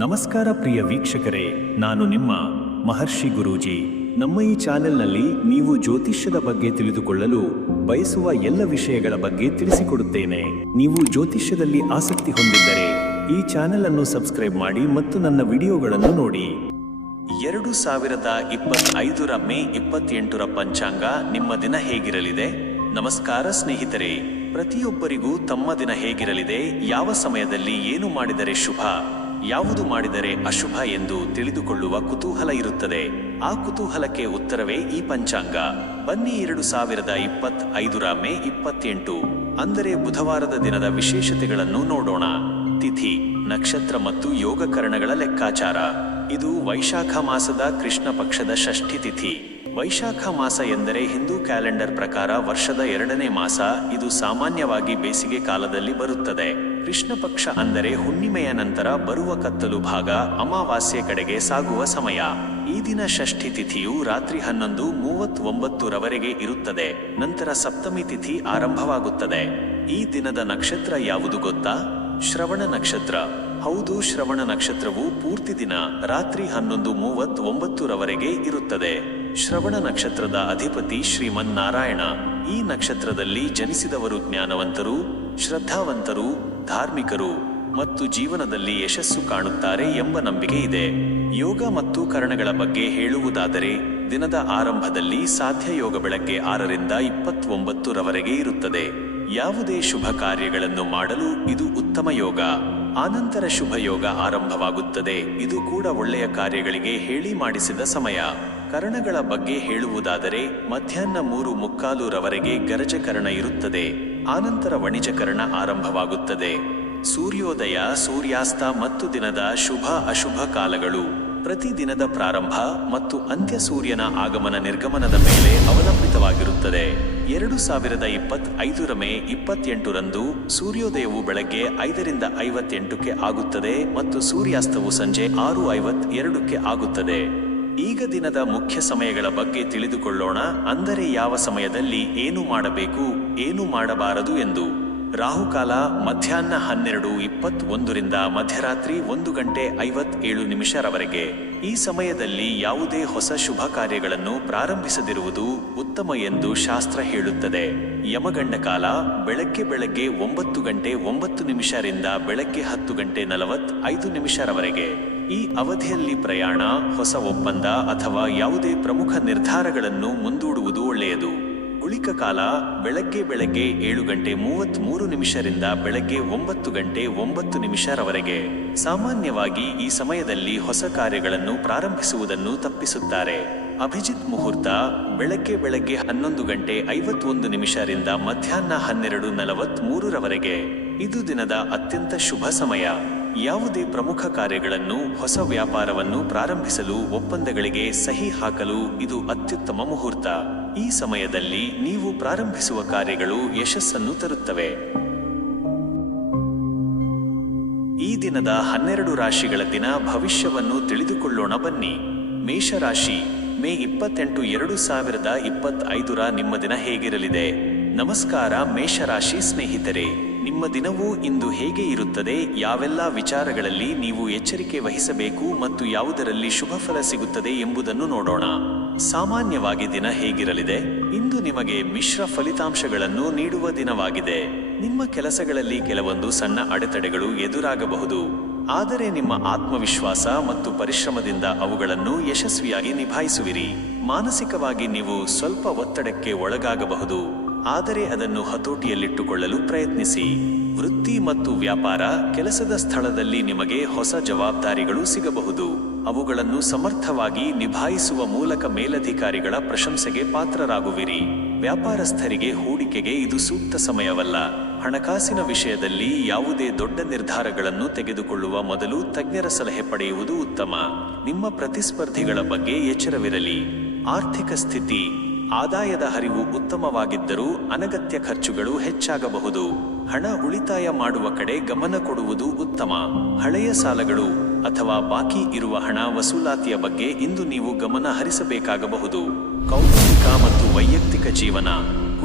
ನಮಸ್ಕಾರ ಪ್ರಿಯ ವೀಕ್ಷಕರೇ, ನಾನು ನಿಮ್ಮ ಮಹರ್ಷಿ ಗುರೂಜಿ. ನಮ್ಮ ಈ ಚಾನೆಲ್ನಲ್ಲಿ ನೀವು ಜ್ಯೋತಿಷ್ಯದ ಬಗ್ಗೆ ತಿಳಿದುಕೊಳ್ಳಲು ಬಯಸುವ ಎಲ್ಲ ವಿಷಯಗಳ ಬಗ್ಗೆ ತಿಳಿಸಿಕೊಡುತ್ತೇನೆ. ನೀವು ಜ್ಯೋತಿಷ್ಯದಲ್ಲಿ ಆಸಕ್ತಿ ಹೊಂದಿದ್ದರೆ ಈ ಚಾನೆಲ್ ಅನ್ನು ಸಬ್ಸ್ಕ್ರೈಬ್ ಮಾಡಿ ಮತ್ತು ನನ್ನ ವಿಡಿಯೋಗಳನ್ನು ನೋಡಿ. 2025 ಮೇ 28 ಪಂಚಾಂಗ ನಿಮ್ಮ ದಿನ ಹೇಗಿರಲಿದೆ? ನಮಸ್ಕಾರ ಸ್ನೇಹಿತರೆ, ಪ್ರತಿಯೊಬ್ಬರಿಗೂ ತಮ್ಮ ದಿನ ಹೇಗಿರಲಿದೆ, ಯಾವ ಸಮಯದಲ್ಲಿ ಏನು ಮಾಡಿದರೆ ಶುಭ, ಯಾವುದು ಮಾಡಿದರೆ ಅಶುಭ ಎಂದು ತಿಳಿದುಕೊಳ್ಳುವ ಕುತೂಹಲ ಇರುತ್ತದೆ. ಆ ಕುತೂಹಲಕ್ಕೆ ಉತ್ತರವೇ ಈ ಪಂಚಾಂಗ. ಬನ್ನಿ 2025 ಮೇ 28 ಅಂದರೆ ಬುಧವಾರದ ದಿನದ ವಿಶೇಷತೆಗಳನ್ನು ನೋಡೋಣ. ತಿಥಿ, ನಕ್ಷತ್ರ ಮತ್ತು ಯೋಗಕರಣಗಳ ಲೆಕ್ಕಾಚಾರ. ಇದು ವೈಶಾಖ ಮಾಸದ ಕೃಷ್ಣ ಪಕ್ಷದ ಷಷ್ಠಿ ತಿಥಿ. ವೈಶಾಖ ಮಾಸ ಎಂದರೆ ಹಿಂದೂ ಕ್ಯಾಲೆಂಡರ್ ಪ್ರಕಾರ ವರ್ಷದ 2ನೇ ಮಾಸ. ಇದು ಸಾಮಾನ್ಯವಾಗಿ ಬೇಸಿಗೆ ಕಾಲದಲ್ಲಿ ಬರುತ್ತದೆ. ಕೃಷ್ಣ ಪಕ್ಷ ಅಂದರೆ ಹುಣ್ಣಿಮೆಯ ನಂತರ ಬರುವ ಕತ್ತಲು ಭಾಗ, ಅಮಾವಾಸ್ಯೆ ಕಡೆಗೆ ಸಾಗುವ ಸಮಯ. ಈ ದಿನ ಷಷ್ಠಿ ತಿಥಿಯು ರಾತ್ರಿ 11:39 ಇರುತ್ತದೆ. ನಂತರ ಸಪ್ತಮಿ ತಿಥಿ ಆರಂಭವಾಗುತ್ತದೆ. ಈ ದಿನದ ನಕ್ಷತ್ರ ಯಾವುದು ಗೊತ್ತಾ? ಶ್ರವಣ ನಕ್ಷತ್ರ. ಹೌದು, ಶ್ರವಣ ನಕ್ಷತ್ರವು ಪೂರ್ತಿ ದಿನ ರಾತ್ರಿ 11:39 ಇರುತ್ತದೆ. ಶ್ರವಣ ನಕ್ಷತ್ರದ ಅಧಿಪತಿ ಶ್ರೀಮನ್ನಾರಾಯಣ. ಈ ನಕ್ಷತ್ರದಲ್ಲಿ ಜನಿಸಿದವರು ಜ್ಞಾನವಂತರು, ಶ್ರದ್ಧಾವಂತರು, ಧಾರ್ಮಿಕರು ಮತ್ತು ಜೀವನದಲ್ಲಿ ಯಶಸ್ಸು ಕಾಣುತ್ತಾರೆ ಎಂಬ ನಂಬಿಕೆ ಇದೆ. ಯೋಗ ಮತ್ತು ಕರಣಗಳ ಬಗ್ಗೆ ಹೇಳುವುದಾದರೆ, ದಿನದ ಆರಂಭದಲ್ಲಿ ಸಾಧ್ಯ ಯೋಗ ಬೆಳಗ್ಗೆ 6ರಿಂದ 29 ಇರುತ್ತದೆ. ಯಾವುದೇ ಶುಭ ಕಾರ್ಯಗಳನ್ನು ಮಾಡಲು ಇದು ಉತ್ತಮ ಯೋಗ. ಆನಂತರ ಶುಭ ಯೋಗ ಆರಂಭವಾಗುತ್ತದೆ. ಇದು ಕೂಡ ಒಳ್ಳೆಯ ಕಾರ್ಯಗಳಿಗೆ ಹೇಳಿ ಮಾಡಿಸಿದ ಸಮಯ. ಕರಣಗಳ ಬಗ್ಗೆ ಹೇಳುವುದಾದರೆ, ಮಧ್ಯಾಹ್ನ 3:45 ಗರಜಕರಣ ಇರುತ್ತದೆ. ಆನಂತರ ವಣಿಜಕರಣ ಆರಂಭವಾಗುತ್ತದೆ. ಸೂರ್ಯೋದಯ, ಸೂರ್ಯಾಸ್ತ ಮತ್ತು ದಿನದ ಶುಭ ಅಶುಭ ಕಾಲಗಳು ಪ್ರತಿ ದಿನದ ಪ್ರಾರಂಭ ಮತ್ತು ಅಂತ್ಯ ಸೂರ್ಯನ ಆಗಮನ ನಿರ್ಗಮನದ ಮೇಲೆ ಅವಲಂಬಿತವಾಗಿರುತ್ತದೆ. 2025 ಮೇ 28 ಸೂರ್ಯೋದಯವು ಬೆಳಗ್ಗೆ 5:58 ಆಗುತ್ತದೆ ಮತ್ತು ಸೂರ್ಯಾಸ್ತವು ಸಂಜೆ 6:52 ಆಗುತ್ತದೆ. ಈಗ ದಿನದ ಮುಖ್ಯ ಸಮಯಗಳ ಬಗ್ಗೆ ತಿಳಿದುಕೊಳ್ಳೋಣ. ಅಂದರೆ ಯಾವ ಸಮಯದಲ್ಲಿ ಏನು ಮಾಡಬೇಕು, ಏನು ಮಾಡಬಾರದು ಎಂದು. ರಾಹುಕಾಲ ಮಧ್ಯಾಹ್ನ 12:21 ಮಧ್ಯರಾತ್ರಿ 1:57 ಈ ಸಮಯದಲ್ಲಿ ಯಾವುದೇ ಹೊಸ ಶುಭ ಕಾರ್ಯಗಳನ್ನು ಪ್ರಾರಂಭಿಸದಿರುವುದು ಉತ್ತಮ ಎಂದು ಶಾಸ್ತ್ರ ಹೇಳುತ್ತದೆ. ಯಮಗಂಡ ಕಾಲ ಬೆಳಗ್ಗೆ 9:09 ಬೆಳಗ್ಗೆ 10:45 ಈ ಅವಧಿಯಲ್ಲಿ ಪ್ರಯಾಣ, ಹೊಸ ಒಪ್ಪಂದ ಅಥವಾ ಯಾವುದೇ ಪ್ರಮುಖ ನಿರ್ಧಾರಗಳನ್ನು ಮುಂದೂಡುವುದು ಒಳ್ಳೆಯದು. ಗುಳಿಕ ಕಾಲ ಬೆಳಗ್ಗೆ 7:33 ಬೆಳಗ್ಗೆ 9:09 ಸಾಮಾನ್ಯವಾಗಿ ಈ ಸಮಯದಲ್ಲಿ ಹೊಸ ಕಾರ್ಯಗಳನ್ನು ಪ್ರಾರಂಭಿಸುವುದನ್ನು ತಪ್ಪಿಸುತ್ತಾರೆ. ಅಭಿಜಿತ್ ಮುಹೂರ್ತ ಬೆಳಗ್ಗೆ 11:51 ಮಧ್ಯಾಹ್ನ 12:43 ಇದು ದಿನದ ಅತ್ಯಂತ ಶುಭ ಸಮಯ. ಯಾವುದೇ ಪ್ರಮುಖ ಕಾರ್ಯಗಳನ್ನು, ಹೊಸ ವ್ಯಾಪಾರವನ್ನು ಪ್ರಾರಂಭಿಸಲು, ಒಪ್ಪಂದಗಳಿಗೆ ಸಹಿ ಹಾಕಲು ಇದು ಅತ್ಯುತ್ತಮ ಮುಹೂರ್ತ. ಈ ಸಮಯದಲ್ಲಿ ನೀವು ಪ್ರಾರಂಭಿಸುವ ಕಾರ್ಯಗಳು ಯಶಸ್ಸನ್ನು ತರುತ್ತವೆ. ಈ ದಿನದ 12 ರಾಶಿಗಳ ದಿನ ಭವಿಷ್ಯವನ್ನು ತಿಳಿದುಕೊಳ್ಳೋಣ ಬನ್ನಿ. ಮೇಷರಾಶಿ, ಮೇ 28, 2025 ನಿಮ್ಮ ದಿನ ಹೇಗಿರಲಿದೆ? ನಮಸ್ಕಾರ ಮೇಷರಾಶಿ ಸ್ನೇಹಿತರೆ, ನಿಮ್ಮ ದಿನವೂ ಇಂದು ಹೇಗೆ ಇರುತ್ತದೆ? ಯಾವೆಲ್ಲ ವಿಚಾರಗಳಲ್ಲಿ ನೀವು ಎಚ್ಚರಿಕೆ ವಹಿಸಬೇಕು ಮತ್ತು ಯಾವುದರಲ್ಲಿ ಶುಭ ಫಲ ಸಿಗುತ್ತದೆ ಎಂಬುದನ್ನು ನೋಡೋಣ. ಸಾಮಾನ್ಯವಾಗಿ ದಿನ ಹೇಗಿರಲಿದೆ? ಇಂದು ನಿಮಗೆ ಮಿಶ್ರ ಫಲಿತಾಂಶಗಳನ್ನು ನೀಡುವ ದಿನವಾಗಿದೆ. ನಿಮ್ಮ ಕೆಲಸಗಳಲ್ಲಿ ಕೆಲವೊಂದು ಸಣ್ಣ ಅಡೆತಡೆಗಳು ಎದುರಾಗಬಹುದು, ಆದರೆ ನಿಮ್ಮ ಆತ್ಮವಿಶ್ವಾಸ ಮತ್ತು ಪರಿಶ್ರಮದಿಂದ ಅವುಗಳನ್ನು ಯಶಸ್ವಿಯಾಗಿ ನಿಭಾಯಿಸುವಿರಿ. ಮಾನಸಿಕವಾಗಿ ನೀವು ಸ್ವಲ್ಪ ಒತ್ತಡಕ್ಕೆ ಒಳಗಾಗಬಹುದು, ಆದರೆ ಅದನ್ನು ಹತೋಟಿಯಲ್ಲಿಟ್ಟುಕೊಳ್ಳಲು ಪ್ರಯತ್ನಿಸಿ. ವೃತ್ತಿ ಮತ್ತು ವ್ಯಾಪಾರ, ಕೆಲಸದ ಸ್ಥಳದಲ್ಲಿ ನಿಮಗೆ ಹೊಸ ಜವಾಬ್ದಾರಿಗಳು ಸಿಗಬಹುದು. ಅವುಗಳನ್ನು ಸಮರ್ಥವಾಗಿ ನಿಭಾಯಿಸುವ ಮೂಲಕ ಮೇಲಧಿಕಾರಿಗಳ ಪ್ರಶಂಸೆಗೆ ಪಾತ್ರರಾಗುವಿರಿ. ವ್ಯಾಪಾರಸ್ಥರಿಗೆ ಹೂಡಿಕೆಗೆ ಇದು ಸೂಕ್ತ ಸಮಯವಲ್ಲ. ಹಣಕಾಸಿನ ವಿಷಯದಲ್ಲಿ ಯಾವುದೇ ದೊಡ್ಡ ನಿರ್ಧಾರಗಳನ್ನು ತೆಗೆದುಕೊಳ್ಳುವ ಮೊದಲು ತಜ್ಞರ ಸಲಹೆ ಪಡೆಯುವುದು ಉತ್ತಮ. ನಿಮ್ಮ ಪ್ರತಿಸ್ಪರ್ಧಿಗಳ ಬಗ್ಗೆ ಎಚ್ಚರವಿರಲಿ. ಆರ್ಥಿಕ ಸ್ಥಿತಿ, ಆದಾಯದ ಹರಿವು ಉತ್ತಮವಾಗಿದ್ದರೂ ಅನಗತ್ಯ ಖರ್ಚುಗಳು ಹೆಚ್ಚಾಗಬಹುದು. ಹಣ ಉಳಿತಾಯ ಮಾಡುವ ಕಡೆ ಗಮನ ಕೊಡುವುದು ಉತ್ತಮ. ಹಳೆಯ ಸಾಲಗಳು ಅಥವಾ ಬಾಕಿ ಇರುವ ಹಣ ವಸೂಲಾತಿಯ ಬಗ್ಗೆ ಇಂದು ನೀವು ಗಮನ ಹರಿಸಬೇಕಾಗಬಹುದು. ಕೌಟುಂಬಿಕ ಮತ್ತು ವೈಯಕ್ತಿಕ ಜೀವನ,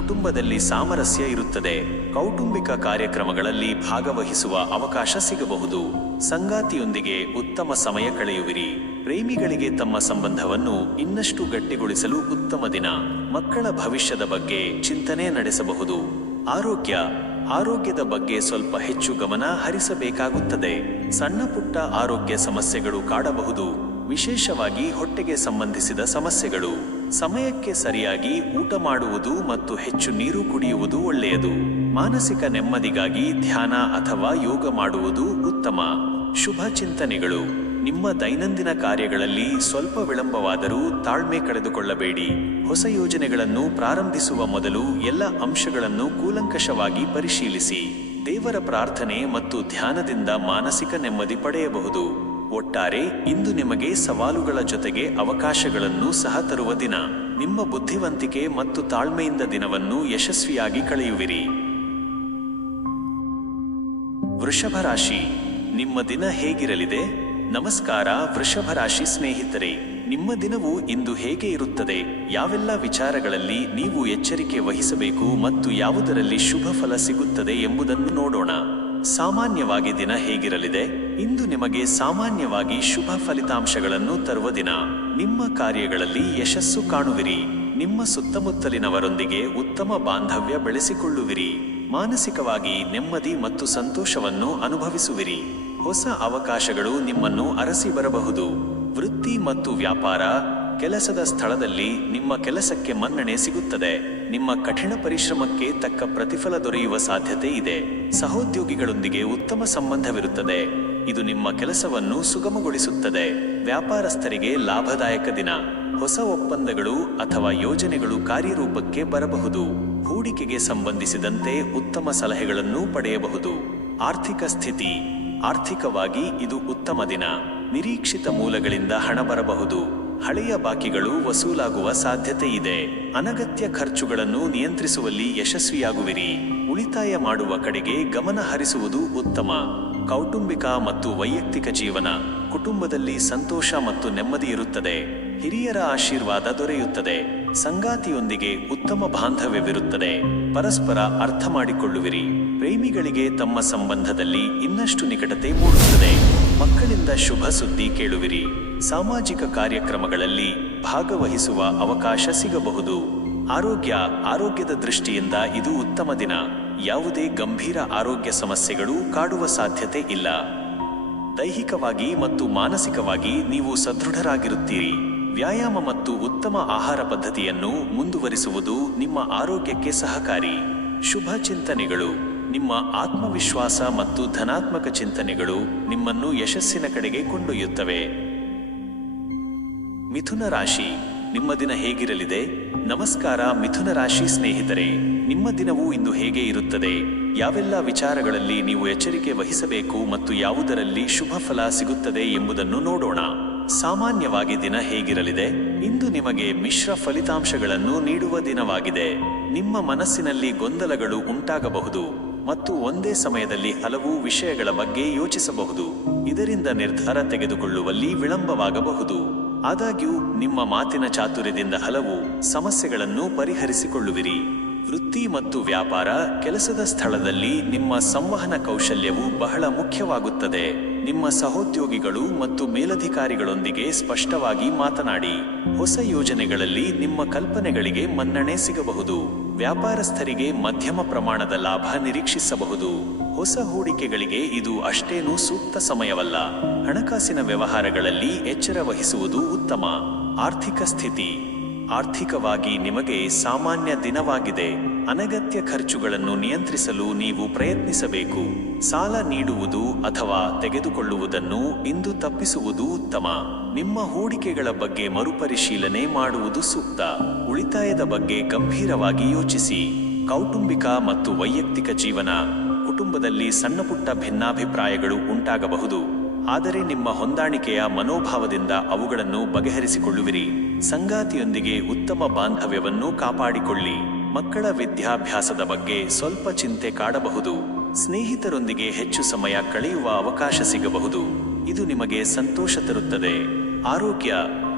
ಕುಟುಂಬದಲ್ಲಿ ಸಾಮರಸ್ಯ ಇರುತ್ತದೆ. ಕೌಟುಂಬಿಕ ಕಾರ್ಯಕ್ರಮಗಳಲ್ಲಿ ಭಾಗವಹಿಸುವ ಅವಕಾಶ ಸಿಗಬಹುದು. ಸಂಗಾತಿಯೊಂದಿಗೆ ಉತ್ತಮ ಸಮಯ ಕಳೆಯುವಿರಿ. ಪ್ರೇಮಿಗಳಿಗೆ ತಮ್ಮ ಸಂಬಂಧವನ್ನು ಇನ್ನಷ್ಟು ಗಟ್ಟಿಗೊಳಿಸಲು ಉತ್ತಮ ದಿನ. ಮಕ್ಕಳ ಭವಿಷ್ಯದ ಬಗ್ಗೆ ಚಿಂತನೆ ನಡೆಸಬಹುದು. ಆರೋಗ್ಯದ ಬಗ್ಗೆ ಸ್ವಲ್ಪ ಹೆಚ್ಚು ಗಮನ ಹರಿಸಬೇಕಾಗುತ್ತದೆ. ಸಣ್ಣ ಪುಟ್ಟ ಆರೋಗ್ಯ ಸಮಸ್ಯೆಗಳು ಕಾಡಬಹುದು, ವಿಶೇಷವಾಗಿ ಹೊಟ್ಟೆಗೆ ಸಂಬಂಧಿಸಿದ ಸಮಸ್ಯೆಗಳು. ಸಮಯಕ್ಕೆ ಸರಿಯಾಗಿ ಊಟ ಮಾಡುವುದು ಮತ್ತು ಹೆಚ್ಚು ನೀರು ಕುಡಿಯುವುದು ಒಳ್ಳೆಯದು. ಮಾನಸಿಕ ನೆಮ್ಮದಿಗಾಗಿ ಧ್ಯಾನ ಅಥವಾ ಯೋಗ ಮಾಡುವುದು ಉತ್ತಮ. ಶುಭ ಚಿಂತನೆಗಳು. ನಿಮ್ಮ ದೈನಂದಿನ ಕಾರ್ಯಗಳಲ್ಲಿ ಸ್ವಲ್ಪ ವಿಳಂಬವಾದರೂ ತಾಳ್ಮೆ ಕಳೆದುಕೊಳ್ಳಬೇಡಿ. ಹೊಸ ಯೋಜನೆಗಳನ್ನು ಪ್ರಾರಂಭಿಸುವ ಮೊದಲು ಎಲ್ಲ ಅಂಶಗಳನ್ನು ಕೂಲಂಕಷವಾಗಿ ಪರಿಶೀಲಿಸಿ. ದೇವರ ಪ್ರಾರ್ಥನೆ ಮತ್ತು ಧ್ಯಾನದಿಂದ ಮಾನಸಿಕ ನೆಮ್ಮದಿ ಪಡೆಯಬಹುದು. ಒಟ್ಟಾರೆ ಇಂದು ನಿಮಗೆ ಸವಾಲುಗಳ ಜೊತೆಗೆ ಅವಕಾಶಗಳನ್ನು ಸಹ ತರುವ ದಿನ. ನಿಮ್ಮ ಬುದ್ಧಿವಂತಿಕೆ ಮತ್ತು ತಾಳ್ಮೆಯಿಂದ ದಿನವನ್ನು ಯಶಸ್ವಿಯಾಗಿ ಕಳೆಯುವಿರಿ. ವೃಷಭ ರಾಶಿ, ನಿಮ್ಮ ದಿನ ಹೇಗಿರಲಿದೆ? ನಮಸ್ಕಾರ ವೃಷಭ ರಾಶಿ ಸ್ನೇಹಿತರೆ, ನಿಮ್ಮ ದಿನವು ಇಂದು ಹೇಗೆ ಇರುತ್ತದೆ? ಯಾವೆಲ್ಲ ವಿಚಾರಗಳಲ್ಲಿ ನೀವು ಎಚ್ಚರಿಕೆ ವಹಿಸಬೇಕು ಮತ್ತು ಯಾವುದರಲ್ಲಿ ಶುಭ ಫಲ ಸಿಗುತ್ತದೆ ಎಂಬುದನ್ನು ನೋಡೋಣ. ಸಾಮಾನ್ಯವಾಗಿ ದಿನ ಹೇಗಿರಲಿದೆ? ಇಂದು ನಿಮಗೆ ಸಾಮಾನ್ಯವಾಗಿ ಶುಭ ಫಲಿತಾಂಶಗಳನ್ನು ತರುವ ದಿನ. ನಿಮ್ಮ ಕಾರ್ಯಗಳಲ್ಲಿ ಯಶಸ್ಸು ಕಾಣುವಿರಿ. ನಿಮ್ಮ ಸುತ್ತಮುತ್ತಲಿನವರೊಂದಿಗೆ ಉತ್ತಮ ಬಾಂಧವ್ಯ ಬೆಳೆಸಿಕೊಳ್ಳುವಿರಿ. ಮಾನಸಿಕವಾಗಿ ನೆಮ್ಮದಿ ಮತ್ತು ಸಂತೋಷವನ್ನು ಅನುಭವಿಸುವಿರಿ. ಹೊಸ ಅವಕಾಶಗಳು ನಿಮ್ಮನ್ನು ಅರಸಿ ಬರಬಹುದು. ವೃತ್ತಿ ಮತ್ತು ವ್ಯಾಪಾರ. ಕೆಲಸದ ಸ್ಥಳದಲ್ಲಿ ನಿಮ್ಮ ಕೆಲಸಕ್ಕೆ ಮನ್ನಣೆ ಸಿಗುತ್ತದೆ. ನಿಮ್ಮ ಕಠಿಣ ಪರಿಶ್ರಮಕ್ಕೆ ತಕ್ಕ ಪ್ರತಿಫಲ ದೊರೆಯುವ ಸಾಧ್ಯತೆ ಇದೆ. ಸಹೋದ್ಯೋಗಿಗಳೊಂದಿಗೆ ಉತ್ತಮ ಸಂಬಂಧವಿರುತ್ತದೆ. ಇದು ನಿಮ್ಮ ಕೆಲಸವನ್ನು ಸುಗಮಗೊಳಿಸುತ್ತದೆ. ವ್ಯಾಪಾರಸ್ಥರಿಗೆ ಲಾಭದಾಯಕ ದಿನ. ಹೊಸ ಒಪ್ಪಂದಗಳು ಅಥವಾ ಯೋಜನೆಗಳು ಕಾರ್ಯರೂಪಕ್ಕೆ ಬರಬಹುದು. ಹೂಡಿಕೆಗೆ ಸಂಬಂಧಿಸಿದಂತೆ ಉತ್ತಮ ಸಲಹೆಗಳನ್ನು ಪಡೆಯಬಹುದು. ಆರ್ಥಿಕ ಸ್ಥಿತಿ. ಆರ್ಥಿಕವಾಗಿ ಇದು ಉತ್ತಮ ದಿನ. ನಿರೀಕ್ಷಿತ ಮೂಲಗಳಿಂದ ಹಣ ಬರಬಹುದು. ಹಳೆಯ ಬಾಕಿಗಳು ವಸೂಲಾಗುವ ಸಾಧ್ಯತೆ ಇದೆ. ಅನಗತ್ಯ ಖರ್ಚುಗಳನ್ನು ನಿಯಂತ್ರಿಸುವಲ್ಲಿ ಯಶಸ್ವಿಯಾಗುವಿರಿ. ಉಳಿತಾಯ ಮಾಡುವ ಕಡೆಗೆ ಗಮನ ಹರಿಸುವುದು ಉತ್ತಮ. ಕೌಟುಂಬಿಕ ಮತ್ತು ವೈಯಕ್ತಿಕ ಜೀವನ. ಕುಟುಂಬದಲ್ಲಿ ಸಂತೋಷ ಮತ್ತು ನೆಮ್ಮದಿ ಇರುತ್ತದೆ. ಹಿರಿಯರ ಆಶೀರ್ವಾದ ದೊರೆಯುತ್ತದೆ. ಸಂಗಾತಿಯೊಂದಿಗೆ ಉತ್ತಮ ಬಾಂಧವ್ಯವಿರುತ್ತದೆ. ಪರಸ್ಪರ ಅರ್ಥ ಮಾಡಿಕೊಳ್ಳುವಿರಿ. ಪ್ರೇಮಿಗಳಿಗೆ ತಮ್ಮ ಸಂಬಂಧದಲ್ಲಿ ಇನ್ನಷ್ಟು ನಿಕಟತೆ ಮೂಡುತ್ತದೆ. ಮಕ್ಕಳಿಂದ ಶುಭ ಸುದ್ದಿ ಕೇಳುವಿರಿ. ಸಾಮಾಜಿಕ ಕಾರ್ಯಕ್ರಮಗಳಲ್ಲಿ ಭಾಗವಹಿಸುವ ಅವಕಾಶ ಸಿಗಬಹುದು. ಆರೋಗ್ಯದ ದೃಷ್ಟಿಯಿಂದ ಇದು ಉತ್ತಮ ದಿನ. ಯಾವುದೇ ಗಂಭೀರ ಆರೋಗ್ಯ ಸಮಸ್ಯೆಗಳು ಕಾಡುವ ಸಾಧ್ಯತೆ ಇಲ್ಲ. ದೈಹಿಕವಾಗಿ ಮತ್ತು ಮಾನಸಿಕವಾಗಿ ನೀವು ಸದೃಢರಾಗಿರುತ್ತೀರಿ. ವ್ಯಾಯಾಮ ಮತ್ತು ಉತ್ತಮ ಆಹಾರ ಪದ್ಧತಿಯನ್ನು ಮುಂದುವರಿಸುವುದು ನಿಮ್ಮ ಆರೋಗ್ಯಕ್ಕೆ ಸಹಕಾರಿ. ಶುಭ ಚಿಂತನೆಗಳು. ನಿಮ್ಮ ಆತ್ಮವಿಶ್ವಾಸ ಮತ್ತು ಧನಾತ್ಮಕ ಚಿಂತನೆಗಳು ನಿಮ್ಮನ್ನು ಯಶಸ್ಸಿನ ಕಡೆಗೆ ಕೊಂಡೊಯ್ಯುತ್ತವೆ. ಮಿಥುನ ರಾಶಿ, ನಿಮ್ಮ ದಿನ ಹೇಗಿರಲಿದೆ? ನಮಸ್ಕಾರ ಮಿಥುನ ರಾಶಿ ಸ್ನೇಹಿತರೆ, ನಿಮ್ಮ ದಿನವು ಇಂದು ಹೇಗೆ ಇರುತ್ತದೆ? ಯಾವೆಲ್ಲ ವಿಚಾರಗಳಲ್ಲಿ ನೀವು ಎಚ್ಚರಿಕೆ ವಹಿಸಬೇಕು ಮತ್ತು ಯಾವುದರಲ್ಲಿ ಶುಭ ಫಲ ಸಿಗುತ್ತದೆ ಎಂಬುದನ್ನು ನೋಡೋಣ. ಸಾಮಾನ್ಯವಾಗಿ ದಿನ ಹೇಗಿರಲಿದೆ? ಇಂದು ನಿಮಗೆ ಮಿಶ್ರ ಫಲಿತಾಂಶಗಳನ್ನು ನೀಡುವ ದಿನವಾಗಿದೆ. ನಿಮ್ಮ ಮನಸ್ಸಿನಲ್ಲಿ ಗೊಂದಲಗಳು ಉಂಟಾಗಬಹುದು ಮತ್ತು ಒಂದೇ ಸಮಯದಲ್ಲಿ ಹಲವು ವಿಷಯಗಳ ಬಗ್ಗೆ ಯೋಚಿಸಬಹುದು. ಇದರಿಂದ ನಿರ್ಧಾರ ತೆಗೆದುಕೊಳ್ಳುವಲ್ಲಿ ವಿಳಂಬವಾಗಬಹುದು. ಆದಾಗ್ಯೂ ನಿಮ್ಮ ಮಾತಿನ ಚಾತುರ್ಯದಿಂದ ಹಲವು ಸಮಸ್ಯೆಗಳನ್ನು ಪರಿಹರಿಸಿಕೊಳ್ಳುವಿರಿ. ವೃತ್ತಿ ಮತ್ತು ವ್ಯಾಪಾರ. ಕೆಲಸದ ಸ್ಥಳದಲ್ಲಿ ನಿಮ್ಮ ಸಂವಹನ ಕೌಶಲ್ಯವು ಬಹಳ ಮುಖ್ಯವಾಗುತ್ತದೆ. ನಿಮ್ಮ ಸಹೋದ್ಯೋಗಿಗಳು ಮತ್ತು ಮೇಲಧಿಕಾರಿಗಳೊಂದಿಗೆ ಸ್ಪಷ್ಟವಾಗಿ ಮಾತನಾಡಿ. ಹೊಸ ಯೋಜನೆಗಳಲ್ಲಿ ನಿಮ್ಮ ಕಲ್ಪನೆಗಳಿಗೆ ಮನ್ನಣೆ ಸಿಗಬಹುದು. ವ್ಯಾಪಾರಸ್ಥರಿಗೆ ಮಧ್ಯಮ ಪ್ರಮಾಣದ ಲಾಭ ನಿರೀಕ್ಷಿಸಬಹುದು. ಹೊಸ ಹೂಡಿಕೆಗಳಿಗೆ ಇದು ಅಷ್ಟೇನೂ ಸೂಕ್ತ ಸಮಯವಲ್ಲ. ಹಣಕಾಸಿನ ವ್ಯವಹಾರಗಳಲ್ಲಿ ಎಚ್ಚರ ವಹಿಸುವುದು ಉತ್ತಮ. ಆರ್ಥಿಕ ಸ್ಥಿತಿ. ಆರ್ಥಿಕವಾಗಿ ನಿಮಗೆ ಸಾಮಾನ್ಯ ದಿನವಾಗಿದೆ. ಅನಗತ್ಯ ಖರ್ಚುಗಳನ್ನು ನಿಯಂತ್ರಿಸಲು ನೀವು ಪ್ರಯತ್ನಿಸಬೇಕು. ಸಾಲ ನೀಡುವುದು ಅಥವಾ ತೆಗೆದುಕೊಳ್ಳುವುದನ್ನು ಇಂದು ತಪ್ಪಿಸುವುದು ಉತ್ತಮ. ನಿಮ್ಮ ಹೂಡಿಕೆಗಳ ಬಗ್ಗೆ ಮರುಪರಿಶೀಲನೆ ಮಾಡುವುದು ಸೂಕ್ತ. ಉಳಿತಾಯದ ಬಗ್ಗೆ ಗಂಭೀರವಾಗಿ ಯೋಚಿಸಿ. ಕೌಟುಂಬಿಕ ಮತ್ತು ವೈಯಕ್ತಿಕ ಜೀವನ. ಕುಟುಂಬದಲ್ಲಿ ಸಣ್ಣಪುಟ್ಟ ಭಿನ್ನಾಭಿಪ್ರಾಯಗಳು ಉಂಟಾಗಬಹುದು, ಆದರೆ ನಿಮ್ಮ ಹೊಂದಾಣಿಕೆಯ ಮನೋಭಾವದಿಂದ ಅವುಗಳನ್ನು ಬಗೆಹರಿಸಿಕೊಳ್ಳುವಿರಿ. ಸಂಗಾತಿಯೊಂದಿಗೆ ಉತ್ತಮ ಬಾಂಧವ್ಯವನ್ನು ಕಾಪಾಡಿಕೊಳ್ಳಿ. ಮಕ್ಕಳ ವಿದ್ಯಾಭ್ಯಾಸದ ಬಗ್ಗೆ ಸ್ವಲ್ಪ ಚಿಂತೆ ಕಾಡಬಹುದು. ಸ್ನೇಹಿತರೊಂದಿಗೆ ಹೆಚ್ಚು ಸಮಯ ಕಳೆಯುವ ಅವಕಾಶ ಸಿಗಬಹುದು. ಇದು ನಿಮಗೆ ಸಂತೋಷ ತರುತ್ತದೆ.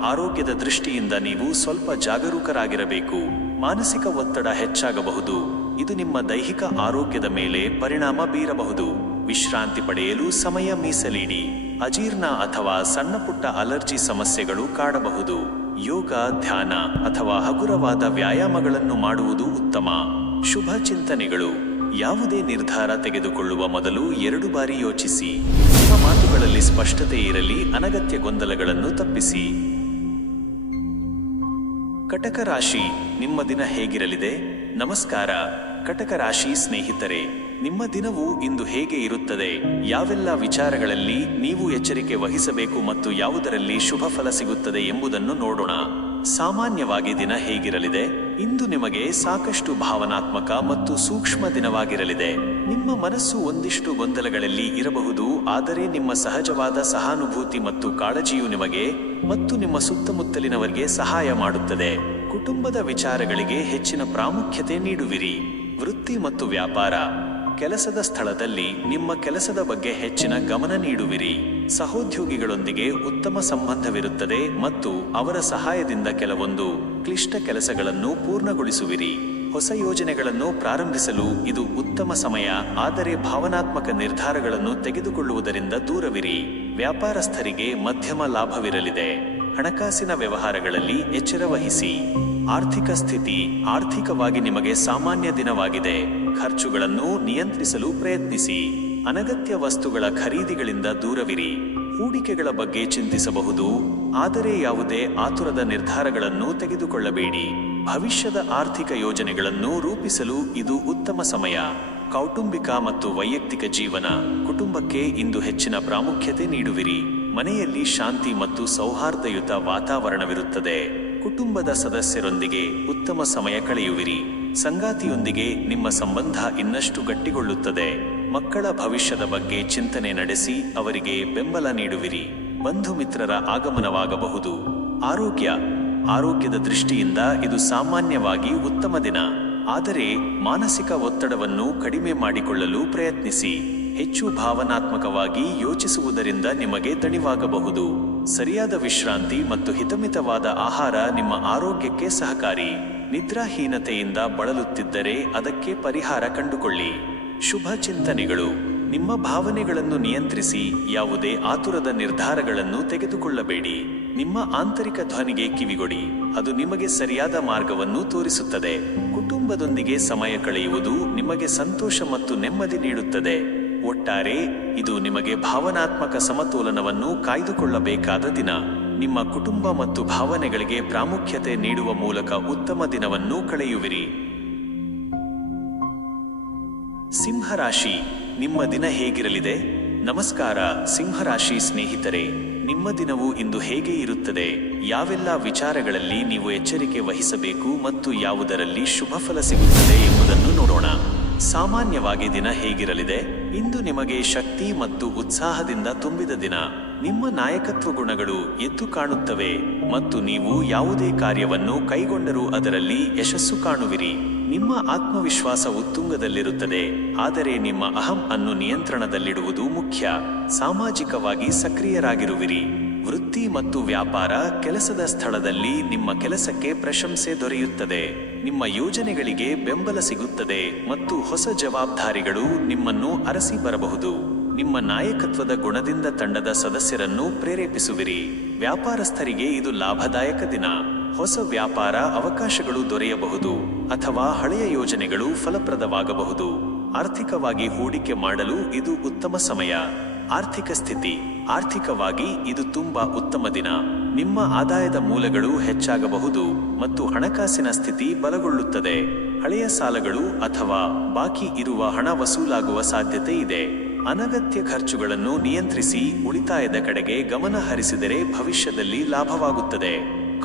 ಆರೋಗ್ಯದ ದೃಷ್ಟಿಯಿಂದ ನೀವು ಸ್ವಲ್ಪ ಜಾಗರೂಕರಾಗಿರಬೇಕು. ಮಾನಸಿಕ ಒತ್ತಡ ಹೆಚ್ಚಾಗಬಹುದು. ಇದು ನಿಮ್ಮ ದೈಹಿಕ ಆರೋಗ್ಯದ ಮೇಲೆ ಪರಿಣಾಮ ಬೀರಬಹುದು. ವಿಶ್ರಾಂತಿ ಪಡೆಯಲು ಸಮಯ ಮೀಸಲಿಡಿ. ಅಜೀರ್ಣ ಅಥವಾ ಸಣ್ಣಪುಟ್ಟ ಅಲರ್ಜಿ ಸಮಸ್ಯೆಗಳು ಕಾಡಬಹುದು. ಯೋಗ, ಧ್ಯಾನ ಅಥವಾ ಹಗುರವಾದ ವ್ಯಾಯಾಮಗಳನ್ನು ಮಾಡುವುದು ಉತ್ತಮ. ಶುಭ ಚಿಂತನೆಗಳು. ಯಾವುದೇ ನಿರ್ಧಾರ ತೆಗೆದುಕೊಳ್ಳುವ ಮೊದಲು 2 ಬಾರಿ ಯೋಚಿಸಿ. ನಿಮ್ಮ ಮಾತುಗಳಲ್ಲಿ ಸ್ಪಷ್ಟತೆ ಇರಲಿ. ಅನಗತ್ಯ ಗೊಂದಲಗಳನ್ನು ತಪ್ಪಿಸಿ. ಕಟಕ ರಾಶಿ, ನಿಮ್ಮ ದಿನ ಹೇಗಿರಲಿದೆ? ನಮಸ್ಕಾರ ಕಟಕ ರಾಶಿ ಸ್ನೇಹಿತರೆ, ನಿಮ್ಮ ದಿನವು ಇಂದು ಹೇಗೆ ಇರುತ್ತದೆ? ಯಾವೆಲ್ಲ ವಿಚಾರಗಳಲ್ಲಿ ನೀವು ಎಚ್ಚರಿಕೆ ವಹಿಸಬೇಕು ಮತ್ತು ಯಾವುದರಲ್ಲಿ ಶುಭ ಫಲ ಸಿಗುತ್ತದೆ ಎಂಬುದನ್ನು ನೋಡೋಣ. ಸಾಮಾನ್ಯವಾಗಿ ದಿನ ಹೇಗಿರಲಿದೆ? ಇಂದು ನಿಮಗೆ ಸಾಕಷ್ಟು ಭಾವನಾತ್ಮಕ ಮತ್ತು ಸೂಕ್ಷ್ಮ ದಿನವಾಗಿರಲಿದೆ. ನಿಮ್ಮ ಮನಸ್ಸು ಒಂದಿಷ್ಟು ಗೊಂದಲಗಳಲ್ಲಿ ಇರಬಹುದು, ಆದರೆ ನಿಮ್ಮ ಸಹಜವಾದ ಸಹಾನುಭೂತಿ ಮತ್ತು ಕಾಳಜಿಯು ನಿಮಗೆ ಮತ್ತು ನಿಮ್ಮ ಸುತ್ತಮುತ್ತಲಿನವರಿಗೆ ಸಹಾಯ ಮಾಡುತ್ತದೆ. ಕುಟುಂಬದ ವಿಚಾರಗಳಿಗೆ ಹೆಚ್ಚಿನ ಪ್ರಾಮುಖ್ಯತೆ ನೀಡುವಿರಿ. ವೃತ್ತಿ ಮತ್ತು ವ್ಯಾಪಾರ. ಕೆಲಸದ ಸ್ಥಳದಲ್ಲಿ ನಿಮ್ಮ ಕೆಲಸದ ಬಗ್ಗೆ ಹೆಚ್ಚಿನ ಗಮನ ನೀಡುವಿರಿ. ಸಹೋದ್ಯೋಗಿಗಳೊಂದಿಗೆ ಉತ್ತಮ ಸಂಬಂಧವಿರುತ್ತದೆ ಮತ್ತು ಅವರ ಸಹಾಯದಿಂದ ಕೆಲವೊಂದು ಕ್ಲಿಷ್ಟ ಕೆಲಸಗಳನ್ನು ಪೂರ್ಣಗೊಳಿಸುವಿರಿ. ಹೊಸ ಯೋಜನೆಗಳನ್ನು ಪ್ರಾರಂಭಿಸಲು ಇದು ಉತ್ತಮ ಸಮಯ, ಆದರೆ ಭಾವನಾತ್ಮಕ ನಿರ್ಧಾರಗಳನ್ನು ತೆಗೆದುಕೊಳ್ಳುವುದರಿಂದ ದೂರವಿರಿ. ವ್ಯಾಪಾರಸ್ಥರಿಗೆ ಮಧ್ಯಮ ಲಾಭವಿರಲಿದೆ. ಹಣಕಾಸಿನ ವ್ಯವಹಾರಗಳಲ್ಲಿ ಎಚ್ಚರ ವಹಿಸಿ. ಆರ್ಥಿಕ ಸ್ಥಿತಿ. ಆರ್ಥಿಕವಾಗಿ ನಿಮಗೆ ಸಾಮಾನ್ಯ ದಿನವಾಗಿದೆ. ಖರ್ಚುಗಳನ್ನು ನಿಯಂತ್ರಿಸಲು ಪ್ರಯತ್ನಿಸಿ. ಅನಗತ್ಯ ವಸ್ತುಗಳ ಖರೀದಿಗಳಿಂದ ದೂರವಿರಿ. ಹೂಡಿಕೆಗಳ ಬಗ್ಗೆ ಚಿಂತಿಸಬಹುದು, ಆದರೆ ಯಾವುದೇ ಆತುರದ ನಿರ್ಧಾರಗಳನ್ನು ತೆಗೆದುಕೊಳ್ಳಬೇಡಿ. ಭವಿಷ್ಯದ ಆರ್ಥಿಕ ಯೋಜನೆಗಳನ್ನು ರೂಪಿಸಲು ಇದು ಉತ್ತಮ ಸಮಯ. ಕೌಟುಂಬಿಕ ಮತ್ತು ವೈಯಕ್ತಿಕ ಜೀವನ. ಕುಟುಂಬಕ್ಕೆ ಇಂದು ಹೆಚ್ಚಿನ ಪ್ರಾಮುಖ್ಯತೆ ನೀಡುವಿರಿ. ಮನೆಯಲ್ಲಿ ಶಾಂತಿ ಮತ್ತು ಸೌಹಾರ್ದಯುತ ವಾತಾವರಣವಿರುತ್ತದೆ. ಕುಟುಂಬದ ಸದಸ್ಯರೊಂದಿಗೆ ಉತ್ತಮ ಸಮಯ ಕಳೆಯುವಿರಿ. ಸಂಗಾತಿಯೊಂದಿಗೆ ನಿಮ್ಮ ಸಂಬಂಧ ಇನ್ನಷ್ಟು ಗಟ್ಟಿಗೊಳ್ಳುತ್ತದೆ. ಮಕ್ಕಳ ಭವಿಷ್ಯದ ಬಗ್ಗೆ ಚಿಂತನೆ ನಡೆಸಿ ಅವರಿಗೆ ಬೆಂಬಲ ನೀಡುವಿರಿ. ಬಂಧು ಮಿತ್ರರ ಆಗಮನವಾಗಬಹುದು. ಆರೋಗ್ಯ. ಆರೋಗ್ಯದ ದೃಷ್ಟಿಯಿಂದ ಇದು ಸಾಮಾನ್ಯವಾಗಿ ಉತ್ತಮ ದಿನ, ಆದರೆ ಮಾನಸಿಕ ಒತ್ತಡವನ್ನು ಕಡಿಮೆ ಮಾಡಿಕೊಳ್ಳಲು ಪ್ರಯತ್ನಿಸಿ. ಹೆಚ್ಚು ಭಾವನಾತ್ಮಕವಾಗಿ ಯೋಚಿಸುವುದರಿಂದ ನಿಮಗೆ ದಣಿವಾಗಬಹುದು. ಸರಿಯಾದ ವಿಶ್ರಾಂತಿ ಮತ್ತು ಹಿತಮಿತವಾದ ಆಹಾರ ನಿಮ್ಮ ಆರೋಗ್ಯಕ್ಕೆ ಸಹಕಾರಿ. ನಿದ್ರಾಹೀನತೆಯಿಂದ ಬಳಲುತ್ತಿದ್ದರೆ ಅದಕ್ಕೆ ಪರಿಹಾರ ಕಂಡುಕೊಳ್ಳಿ. ಶುಭ ಚಿಂತನೆಗಳು. ನಿಮ್ಮ ಭಾವನೆಗಳನ್ನು ನಿಯಂತ್ರಿಸಿ. ಯಾವುದೇ ಆತುರದ ನಿರ್ಧಾರಗಳನ್ನು ತೆಗೆದುಕೊಳ್ಳಬೇಡಿ. ನಿಮ್ಮ ಆಂತರಿಕ ಧ್ವನಿಗೆ ಕಿವಿಗೊಡಿ, ಅದು ನಿಮಗೆ ಸರಿಯಾದ ಮಾರ್ಗವನ್ನು ತೋರಿಸುತ್ತದೆ. ಕುಟುಂಬದೊಂದಿಗೆ ಸಮಯ ಕಳೆಯುವುದು ನಿಮಗೆ ಸಂತೋಷ ಮತ್ತು ನೆಮ್ಮದಿ ನೀಡುತ್ತದೆ. ಒಟ್ಟಾರೆ ಇದು ನಿಮಗೆ ಭಾವನಾತ್ಮಕ ಸಮತೋಲನವನ್ನು ಕಾಯ್ದುಕೊಳ್ಳಬೇಕಾದ ದಿನ. ನಿಮ್ಮ ಕುಟುಂಬ ಮತ್ತು ಭಾವನೆಗಳಿಗೆ ಪ್ರಾಮುಖ್ಯತೆ ನೀಡುವ ಮೂಲಕ ಉತ್ತಮ ದಿನವನ್ನು ಕಳೆಯುವಿರಿ. ಸಿಂಹರಾಶಿ, ನಿಮ್ಮ ದಿನ ಹೇಗಿರಲಿದೆ? ನಮಸ್ಕಾರ ಸಿಂಹರಾಶಿ ಸ್ನೇಹಿತರೆ, ನಿಮ್ಮ ದಿನವು ಇಂದು ಹೇಗೆ ಇರುತ್ತದೆ? ಯಾವೆಲ್ಲ ವಿಚಾರಗಳಲ್ಲಿ ನೀವು ಎಚ್ಚರಿಕೆ ವಹಿಸಬೇಕು ಮತ್ತು ಯಾವುದರಲ್ಲಿ ಶುಭ ಫಲ ಸಿಗುತ್ತದೆ ಎಂಬುದನ್ನು ನೋಡೋಣ. ಸಾಮಾನ್ಯವಾಗಿ ದಿನ ಹೇಗಿರಲಿದೆ? ಇಂದು ನಿಮಗೆ ಶಕ್ತಿ ಮತ್ತು ಉತ್ಸಾಹದಿಂದ ತುಂಬಿದ ದಿನ. ನಿಮ್ಮ ನಾಯಕತ್ವ ಗುಣಗಳು ಎದ್ದು ಕಾಣುತ್ತವೆ ಮತ್ತು ನೀವು ಯಾವುದೇ ಕಾರ್ಯವನ್ನು ಕೈಗೊಂಡರೂ ಅದರಲ್ಲಿ ಯಶಸ್ಸು ಕಾಣುವಿರಿ. ನಿಮ್ಮ ಆತ್ಮವಿಶ್ವಾಸ ಉತ್ತುಂಗದಲ್ಲಿರುತ್ತದೆ, ಆದರೆ ನಿಮ್ಮ ಅಹಂ ಅನ್ನು ನಿಯಂತ್ರಣದಲ್ಲಿಡುವುದು ಮುಖ್ಯ. ಸಾಮಾಜಿಕವಾಗಿ ಸಕ್ರಿಯರಾಗಿರುವಿರಿ. ವೃತ್ತಿ ಮತ್ತು ವ್ಯಾಪಾರ. ಕೆಲಸದ ಸ್ಥಳದಲ್ಲಿ ನಿಮ್ಮ ಕೆಲಸಕ್ಕೆ ಪ್ರಶಂಸೆ ದೊರೆಯುತ್ತದೆ. ನಿಮ್ಮ ಯೋಜನೆಗಳಿಗೆ ಬೆಂಬಲ ಸಿಗುತ್ತದೆ ಮತ್ತು ಹೊಸ ಜವಾಬ್ದಾರಿಗಳು ನಿಮ್ಮನ್ನು ಅರಸಿ ಬರಬಹುದು. ನಿಮ್ಮ ನಾಯಕತ್ವದ ಗುಣದಿಂದ ತಂಡದ ಸದಸ್ಯರನ್ನು ಪ್ರೇರೇಪಿಸುವಿರಿ. ವ್ಯಾಪಾರಸ್ಥರಿಗೆ ಇದು ಲಾಭದಾಯಕ ದಿನ. ಹೊಸ ವ್ಯಾಪಾರ ಅವಕಾಶಗಳು ದೊರೆಯಬಹುದು ಅಥವಾ ಹಳೆಯ ಯೋಜನೆಗಳು ಫಲಪ್ರದವಾಗಬಹುದು. ಆರ್ಥಿಕವಾಗಿ ಹೂಡಿಕೆ ಮಾಡಲು ಇದು ಉತ್ತಮ ಸಮಯ. ಆರ್ಥಿಕ ಸ್ಥಿತಿ. ಆರ್ಥಿಕವಾಗಿ ಇದು ತುಂಬಾ ಉತ್ತಮ ದಿನ. ನಿಮ್ಮ ಆದಾಯದ ಮೂಲಗಳು ಹೆಚ್ಚಾಗಬಹುದು ಮತ್ತು ಹಣಕಾಸಿನ ಸ್ಥಿತಿ ಬಲಗೊಳ್ಳುತ್ತದೆ. ಹಳೆಯ ಸಾಲಗಳು ಅಥವಾ ಬಾಕಿ ಇರುವ ಹಣ ವಸೂಲಾಗುವ ಸಾಧ್ಯತೆ ಇದೆ. ಅನಗತ್ಯ ಖರ್ಚುಗಳನ್ನು ನಿಯಂತ್ರಿಸಿ ಉಳಿತಾಯದ ಕಡೆಗೆ ಗಮನ ಹರಿಸಿದರೆ ಭವಿಷ್ಯದಲ್ಲಿ ಲಾಭವಾಗುತ್ತದೆ.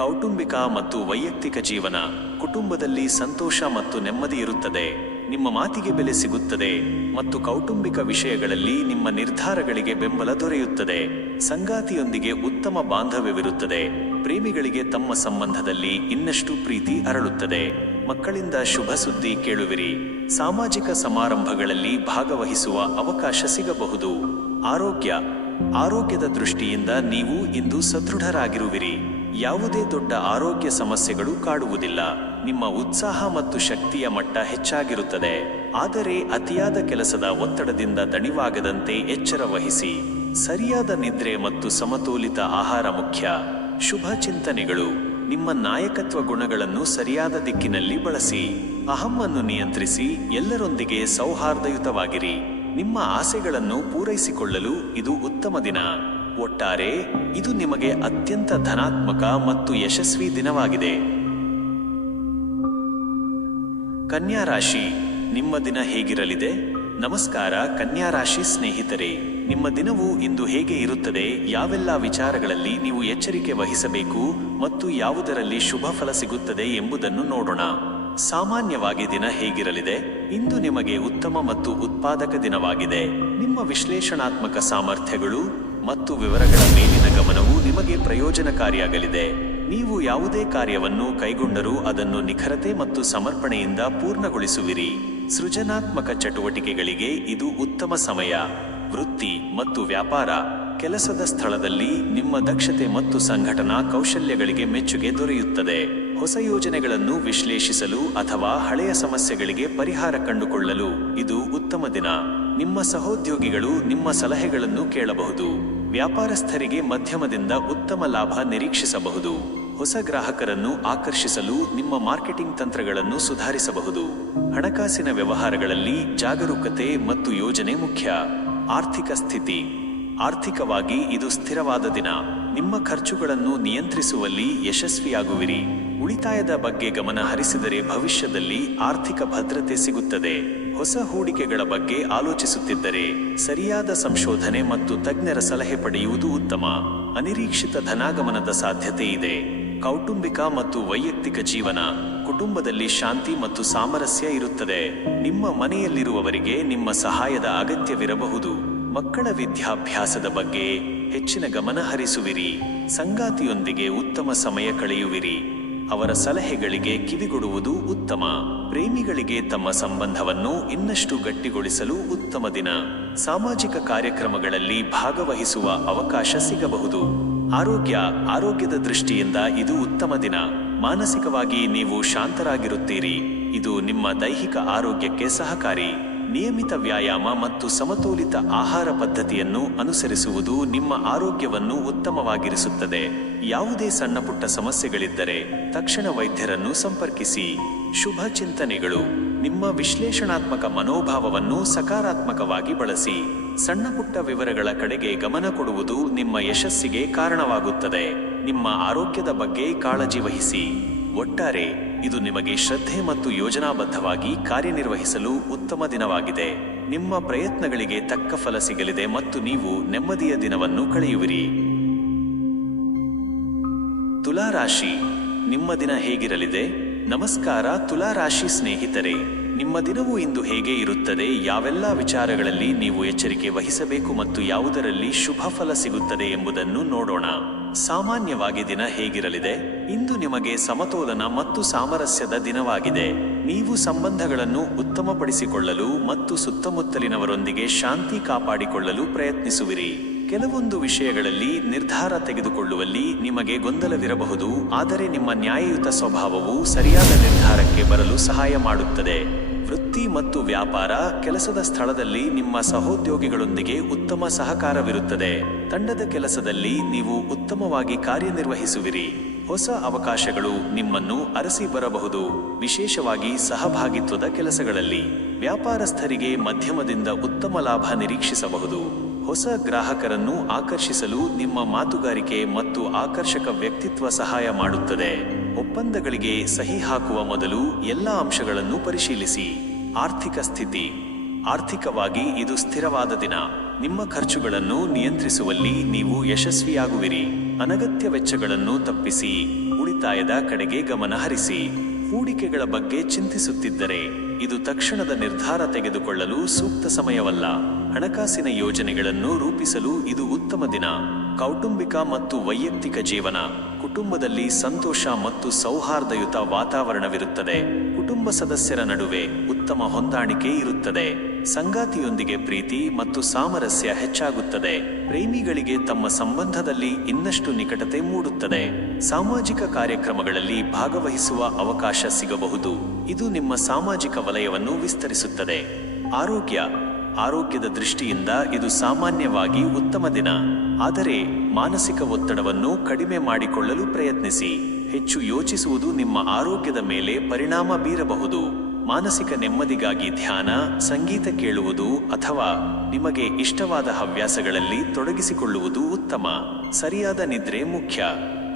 ಕೌಟುಂಬಿಕ ಮತ್ತು ವೈಯಕ್ತಿಕ ಜೀವನ. ಕುಟುಂಬದಲ್ಲಿ ಸಂತೋಷ ಮತ್ತು ನೆಮ್ಮದಿ ಇರುತ್ತದೆ. ನಿಮ್ಮ ಮಾತಿಗೆ ಬೆಲೆ ಸಿಗುತ್ತದೆ ಮತ್ತು ಕೌಟುಂಬಿಕ ವಿಷಯಗಳಲ್ಲಿ ನಿಮ್ಮ ನಿರ್ಧಾರಗಳಿಗೆ ಬೆಂಬಲ ದೊರೆಯುತ್ತದೆ. ಸಂಗಾತಿಯೊಂದಿಗೆ ಉತ್ತಮ ಬಾಂಧವ್ಯವಿರುತ್ತದೆ. ಪ್ರೇಮಿಗಳಿಗೆ ತಮ್ಮ ಸಂಬಂಧದಲ್ಲಿ ಇನ್ನಷ್ಟು ಪ್ರೀತಿ ಅರಳುತ್ತದೆ. ಮಕ್ಕಳಿಂದ ಶುಭ ಸುದ್ದಿ ಕೇಳುವಿರಿ. ಸಾಮಾಜಿಕ ಸಮಾರಂಭಗಳಲ್ಲಿ ಭಾಗವಹಿಸುವ ಅವಕಾಶ ಸಿಗಬಹುದು. ಆರೋಗ್ಯ. ಆರೋಗ್ಯದ ದೃಷ್ಟಿಯಿಂದ ನೀವು ಇಂದು ಸದೃಢರಾಗಿರುವಿರಿ. ಯಾವುದೇ ದೊಡ್ಡ ಆರೋಗ್ಯ ಸಮಸ್ಯೆಗಳು ಕಾಡುವುದಿಲ್ಲ. ನಿಮ್ಮ ಉತ್ಸಾಹ ಮತ್ತು ಶಕ್ತಿಯ ಮಟ್ಟ ಹೆಚ್ಚಾಗಿರುತ್ತದೆ. ಆದರೆ ಅತಿಯಾದ ಕೆಲಸದ ಒತ್ತಡದಿಂದ ದಣಿವಾಗದಂತೆ ಎಚ್ಚರ ವಹಿಸಿ. ಸರಿಯಾದ ನಿದ್ರೆ ಮತ್ತು ಸಮತೋಲಿತ ಆಹಾರ ಮುಖ್ಯ. ಶುಭ ಚಿಂತನೆಗಳು. ನಿಮ್ಮ ನಾಯಕತ್ವ ಗುಣಗಳನ್ನು ಸರಿಯಾದ ದಿಕ್ಕಿನಲ್ಲಿ ಬಳಸಿ. ಅಹಮ್ಮನ್ನು ನಿಯಂತ್ರಿಸಿ. ಎಲ್ಲರೊಂದಿಗೆ ಸೌಹಾರ್ದಯುತವಾಗಿರಿ. ನಿಮ್ಮ ಆಸೆಗಳನ್ನು ಪೂರೈಸಿಕೊಳ್ಳಲು ಇದು ಉತ್ತಮ ದಿನ. ಒಟ್ಟಾರೆ ಇದು ನಿಮಗೆ ಅತ್ಯಂತ ಧನಾತ್ಮಕ ಮತ್ತು ಯಶಸ್ವಿ ದಿನವಾಗಿದೆ. ಕನ್ಯಾ ರಾಶಿ, ನಿಮ್ಮ ದಿನ ಹೇಗಿರಲಿದೆ? ನಮಸ್ಕಾರ ಕನ್ಯಾ ರಾಶಿ ಸ್ನೇಹಿತರೆ, ನಿಮ್ಮ ದಿನವು ಇಂದು ಹೇಗೆ ಇರುತ್ತದೆ? ಯಾವೆಲ್ಲ ವಿಚಾರಗಳಲ್ಲಿ ನೀವು ಎಚ್ಚರಿಕೆ ವಹಿಸಬೇಕು ಮತ್ತು ಯಾವುದರಲ್ಲಿ ಶುಭ ಫಲ ಸಿಗುತ್ತದೆ ಎಂಬುದನ್ನು ನೋಡೋಣ. ಸಾಮಾನ್ಯವಾಗಿ ದಿನ ಹೇಗಿರಲಿದೆ? ಇಂದು ನಿಮಗೆ ಉತ್ತಮ ಮತ್ತು ಉತ್ಪಾದಕ ದಿನವಾಗಿದೆ. ನಿಮ್ಮ ವಿಶ್ಲೇಷಣಾತ್ಮಕ ಸಾಮರ್ಥ್ಯಗಳು ಮತ್ತು ವಿವರಗಳ ಮೇಲಿನ ಗಮನವು ನಿಮಗೆ ಪ್ರಯೋಜನಕಾರಿಯಾಗಲಿದೆ. ನೀವು ಯಾವುದೇ ಕಾರ್ಯವನ್ನು ಕೈಗೊಂಡರೂ ಅದನ್ನು ನಿಖರತೆ ಮತ್ತು ಸಮರ್ಪಣೆಯಿಂದ ಪೂರ್ಣಗೊಳಿಸುವಿರಿ. ಸೃಜನಾತ್ಮಕ ಚಟುವಟಿಕೆಗಳಿಗೆ ಇದು ಉತ್ತಮ ಸಮಯ. ವೃತ್ತಿ ಮತ್ತು ವ್ಯಾಪಾರ. ಕೆಲಸದ ಸ್ಥಳದಲ್ಲಿ ನಿಮ್ಮ ದಕ್ಷತೆ ಮತ್ತು ಸಂಘಟನಾ ಕೌಶಲ್ಯಗಳಿಗೆ ಮೆಚ್ಚುಗೆ ದೊರೆಯುತ್ತದೆ. ಹೊಸ ಯೋಜನೆಗಳನ್ನು ವಿಶ್ಲೇಷಿಸಲು ಅಥವಾ ಹಳೆಯ ಸಮಸ್ಯೆಗಳಿಗೆ ಪರಿಹಾರ ಕಂಡುಕೊಳ್ಳಲು ಇದು ಉತ್ತಮ ದಿನ. ನಿಮ್ಮ ಸಹೋದ್ಯೋಗಿಗಳು ನಿಮ್ಮ ಸಲಹೆಗಳನ್ನು ಕೇಳಬಹುದು. ವ್ಯಾಪಾರಸ್ಥರಿಗೆ ಮಧ್ಯಮದಿಂದ ಉತ್ತಮ ಲಾಭ ನಿರೀಕ್ಷಿಸಬಹುದು. ಹೊಸ ಗ್ರಾಹಕರನ್ನು ಆಕರ್ಷಿಸಲು ನಿಮ್ಮ ಮಾರ್ಕೆಟಿಂಗ್ ತಂತ್ರಗಳನ್ನು ಸುಧಾರಿಸಬಹುದು. ಹಣಕಾಸಿನ ವ್ಯವಹಾರಗಳಲ್ಲಿ ಜಾಗರೂಕತೆ ಮತ್ತು ಯೋಜನೆ ಮುಖ್ಯ. ಆರ್ಥಿಕ ಸ್ಥಿತಿ. ಆರ್ಥಿಕವಾಗಿ ಇದು ಸ್ಥಿರವಾದ ದಿನ. ನಿಮ್ಮ ಖರ್ಚುಗಳನ್ನು ನಿಯಂತ್ರಿಸುವಲ್ಲಿ ಯಶಸ್ವಿಯಾಗುವಿರಿ. ಉಳಿತಾಯದ ಬಗ್ಗೆ ಗಮನ ಹರಿಸಿದರೆ ಭವಿಷ್ಯದಲ್ಲಿ ಆರ್ಥಿಕ ಭದ್ರತೆ ಸಿಗುತ್ತದೆ. ಹೊಸ ಹೂಡಿಕೆಗಳ ಬಗ್ಗೆ ಆಲೋಚಿಸುತ್ತಿದ್ದರೆ ಸರಿಯಾದ ಸಂಶೋಧನೆ ಮತ್ತು ತಜ್ಞರ ಸಲಹೆ ಪಡೆಯುವುದು ಉತ್ತಮ. ಅನಿರೀಕ್ಷಿತ ಧನಾಗಮನದ ಸಾಧ್ಯತೆ ಇದೆ. ಕೌಟುಂಬಿಕ ಮತ್ತು ವೈಯಕ್ತಿಕ ಜೀವನ. ಕುಟುಂಬದಲ್ಲಿ ಶಾಂತಿ ಮತ್ತು ಸಾಮರಸ್ಯ ಇರುತ್ತದೆ. ನಿಮ್ಮ ಮನೆಯಲ್ಲಿರುವವರಿಗೆ ನಿಮ್ಮ ಸಹಾಯದ ಅಗತ್ಯವಿರಬಹುದು. ಮಕ್ಕಳ ವಿದ್ಯಾಭ್ಯಾಸದ ಬಗ್ಗೆ ಹೆಚ್ಚಿನ ಗಮನ ಹರಿಸುವಿರಿ. ಸಂಗಾತಿಯೊಂದಿಗೆ ಉತ್ತಮ ಸಮಯ ಕಳೆಯುವಿರಿ. ಅವರ ಸಲಹೆಗಳಿಗೆ ಕಿವಿಗೊಡುವುದು ಉತ್ತಮ. ಪ್ರೇಮಿಗಳಿಗೆ ತಮ್ಮ ಸಂಬಂಧವನ್ನು ಇನ್ನಷ್ಟು ಗಟ್ಟಿಗೊಳಿಸಲು ಉತ್ತಮ ದಿನ. ಸಾಮಾಜಿಕ ಕಾರ್ಯಕ್ರಮಗಳಲ್ಲಿ ಭಾಗವಹಿಸುವ ಅವಕಾಶ ಸಿಗಬಹುದು. ಆರೋಗ್ಯದ ದೃಷ್ಟಿಯಿಂದ ಇದು ಉತ್ತಮ ದಿನ. ಮಾನಸಿಕವಾಗಿ ನೀವು ಶಾಂತರಾಗಿರುತ್ತೀರಿ. ಇದು ನಿಮ್ಮ ದೈಹಿಕ ಆರೋಗ್ಯಕ್ಕೆ ಸಹಕಾರಿ. ನಿಯಮಿತ ವ್ಯಾಯಾಮ ಮತ್ತು ಸಮತೋಲಿತ ಆಹಾರ ಪದ್ಧತಿಯನ್ನು ಅನುಸರಿಸುವುದು ನಿಮ್ಮ ಆರೋಗ್ಯವನ್ನು ಉತ್ತಮವಾಗಿರಿಸುತ್ತದೆ. ಯಾವುದೇ ಸಣ್ಣಪುಟ್ಟ ಸಮಸ್ಯೆಗಳಿದ್ದರೆ ತಕ್ಷಣ ವೈದ್ಯರನ್ನು ಸಂಪರ್ಕಿಸಿ. ಶುಭ ಚಿಂತನೆಗಳು. ನಿಮ್ಮ ವಿಶ್ಲೇಷಣಾತ್ಮಕ ಮನೋಭಾವವನ್ನು ಸಕಾರಾತ್ಮಕವಾಗಿ ಬಳಸಿ. ಸಣ್ಣಪುಟ್ಟ ವಿವರಗಳ ಕಡೆಗೆ ಗಮನ ಕೊಡುವುದು ನಿಮ್ಮ ಯಶಸ್ಸಿಗೆ ಕಾರಣವಾಗುತ್ತದೆ. ನಿಮ್ಮ ಆರೋಗ್ಯದ ಬಗ್ಗೆ ಕಾಳಜಿ ವಹಿಸಿ. ಒಟ್ಟಾರೆ ಇದು ನಿಮಗೆ ಶ್ರದ್ಧೆ ಮತ್ತು ಯೋಜನಾಬದ್ಧವಾಗಿ ಕಾರ್ಯನಿರ್ವಹಿಸಲು ಉತ್ತಮ ದಿನವಾಗಿದೆ. ನಿಮ್ಮ ಪ್ರಯತ್ನಗಳಿಗೆ ತಕ್ಕ ಫಲ ಸಿಗಲಿದೆ ಮತ್ತು ನೀವು ನೆಮ್ಮದಿಯ ದಿನವನ್ನು ಕಳೆಯುವಿರಿ. ತುಲಾ ರಾಶಿ, ನಿಮ್ಮ ದಿನ ಹೇಗಿರಲಿದೆ? ನಮಸ್ಕಾರ ತುಲಾ ರಾಶಿ ಸ್ನೇಹಿತರೆ, ನಿಮ್ಮ ದಿನವು ಇಂದು ಹೇಗೆ ಇರುತ್ತದೆ? ಯಾವೆಲ್ಲ ವಿಚಾರಗಳಲ್ಲಿ ನೀವು ಎಚ್ಚರಿಕೆ ವಹಿಸಬೇಕು ಮತ್ತು ಯಾವುದರಲ್ಲಿ ಶುಭ ಫಲ ಸಿಗುತ್ತದೆ ಎಂಬುದನ್ನು ನೋಡೋಣ. ಸಾಮಾನ್ಯವಾಗಿ ದಿನ ಹೇಗಿರಲಿದೆ? ಇಂದು ನಿಮಗೆ ಸಮತೋಲನ ಮತ್ತು ಸಾಮರಸ್ಯದ ದಿನವಾಗಿದೆ. ನೀವು ಸಂಬಂಧಗಳನ್ನು ಉತ್ತಮಪಡಿಸಿಕೊಳ್ಳಲು ಮತ್ತು ಸುತ್ತಮುತ್ತಲಿನವರೊಂದಿಗೆ ಶಾಂತಿ ಕಾಪಾಡಿಕೊಳ್ಳಲು ಪ್ರಯತ್ನಿಸುವಿರಿ. ಕೆಲವೊಂದು ವಿಷಯಗಳಲ್ಲಿ ನಿರ್ಧಾರ ತೆಗೆದುಕೊಳ್ಳುವಲ್ಲಿ ನಿಮಗೆ ಗೊಂದಲವಿರಬಹುದು, ಆದರೆ ನಿಮ್ಮ ನ್ಯಾಯಯುತ ಸ್ವಭಾವವು ಸರಿಯಾದ ನಿರ್ಧಾರಕ್ಕೆ ಬರಲು ಸಹಾಯ ಮಾಡುತ್ತದೆ. ವೃತ್ತಿ ಮತ್ತು ವ್ಯಾಪಾರ. ಕೆಲಸದ ಸ್ಥಳದಲ್ಲಿ ನಿಮ್ಮ ಸಹೋದ್ಯೋಗಿಗಳೊಂದಿಗೆ ಉತ್ತಮ ಸಹಕಾರವಿರುತ್ತದೆ. ತಂಡದ ಕೆಲಸದಲ್ಲಿ ನೀವು ಉತ್ತಮವಾಗಿ ಕಾರ್ಯನಿರ್ವಹಿಸುವಿರಿ. ಹೊಸ ಅವಕಾಶಗಳು ನಿಮ್ಮನ್ನು ಅರಸಿ ಬರಬಹುದು, ವಿಶೇಷವಾಗಿ ಸಹಭಾಗಿತ್ವದ ಕೆಲಸಗಳಲ್ಲಿ. ವ್ಯಾಪಾರಸ್ಥರಿಗೆ ಮಧ್ಯಮದಿಂದ ಉತ್ತಮ ಲಾಭ ನಿರೀಕ್ಷಿಸಬಹುದು. ಹೊಸ ಗ್ರಾಹಕರನ್ನು ಆಕರ್ಷಿಸಲು ನಿಮ್ಮ ಮಾತುಗಾರಿಕೆ ಮತ್ತು ಆಕರ್ಷಕ ವ್ಯಕ್ತಿತ್ವ ಸಹಾಯ ಮಾಡುತ್ತದೆ. ಒಪ್ಪಂದಗಳಿಗೆ ಸಹಿ ಹಾಕುವ ಮೊದಲು ಎಲ್ಲ ಅಂಶಗಳನ್ನು ಪರಿಶೀಲಿಸಿ. ಆರ್ಥಿಕ ಸ್ಥಿತಿ. ಆರ್ಥಿಕವಾಗಿ ಇದು ಸ್ಥಿರವಾದ ದಿನ. ನಿಮ್ಮ ಖರ್ಚುಗಳನ್ನು ನಿಯಂತ್ರಿಸುವಲ್ಲಿ ನೀವು ಯಶಸ್ವಿಯಾಗುವಿರಿ. ಅನಗತ್ಯ ವೆಚ್ಚಗಳನ್ನು ತಪ್ಪಿಸಿ. ಉಳಿತಾಯದ ಕಡೆಗೆ ಗಮನ ಹರಿಸಿ. ಹೂಡಿಕೆಗಳ ಬಗ್ಗೆ ಚಿಂತಿಸುತ್ತಿದ್ದರೆ ಇದು ತಕ್ಷಣದ ನಿರ್ಧಾರ ತೆಗೆದುಕೊಳ್ಳಲು ಸೂಕ್ತ ಸಮಯವಲ್ಲ. ಹಣಕಾಸಿನ ಯೋಜನೆಗಳನ್ನು ರೂಪಿಸಲು ಇದು ಉತ್ತಮ ದಿನ. ಕೌಟುಂಬಿಕ ಮತ್ತು ವೈಯಕ್ತಿಕ ಜೀವನ. ಕುಟುಂಬದಲ್ಲಿ ಸಂತೋಷ ಮತ್ತು ಸೌಹಾರ್ದಯುತ ವಾತಾವರಣವಿರುತ್ತದೆ. ಕುಟುಂಬ ಸದಸ್ಯರ ನಡುವೆ ಉತ್ತಮ ಹೊಂದಾಣಿಕೆ ಇರುತ್ತದೆ. ಸಂಗಾತಿಯೊಂದಿಗೆ ಪ್ರೀತಿ ಮತ್ತು ಸಾಮರಸ್ಯ ಹೆಚ್ಚಾಗುತ್ತದೆ. ಪ್ರೇಮಿಗಳಿಗೆ ತಮ್ಮ ಸಂಬಂಧದಲ್ಲಿ ಇನ್ನಷ್ಟು ನಿಕಟತೆ ಮೂಡುತ್ತದೆ. ಸಾಮಾಜಿಕ ಕಾರ್ಯಕ್ರಮಗಳಲ್ಲಿ ಭಾಗವಹಿಸುವ ಅವಕಾಶ ಸಿಗಬಹುದು. ಇದು ನಿಮ್ಮ ಸಾಮಾಜಿಕ ವಲಯವನ್ನು ವಿಸ್ತರಿಸುತ್ತದೆ. ಆರೋಗ್ಯದ ದೃಷ್ಟಿಯಿಂದ ಇದು ಸಾಮಾನ್ಯವಾಗಿ ಉತ್ತಮ ದಿನ. ಆದರೆ ಮಾನಸಿಕ ಒತ್ತಡವನ್ನು ಕಡಿಮೆ ಮಾಡಿಕೊಳ್ಳಲು ಪ್ರಯತ್ನಿಸಿ. ಹೆಚ್ಚು ಯೋಚಿಸುವುದು ನಿಮ್ಮ ಆರೋಗ್ಯದ ಮೇಲೆ ಪರಿಣಾಮ ಬೀರಬಹುದು. ಮಾನಸಿಕ ನೆಮ್ಮದಿಗಾಗಿ ಧ್ಯಾನ, ಸಂಗೀತ ಕೇಳುವುದು ಅಥವಾ ನಿಮಗೆ ಇಷ್ಟವಾದ ಹವ್ಯಾಸಗಳಲ್ಲಿ ತೊಡಗಿಸಿಕೊಳ್ಳುವುದು ಉತ್ತಮ. ಸರಿಯಾದ ನಿದ್ರೆ ಮುಖ್ಯ.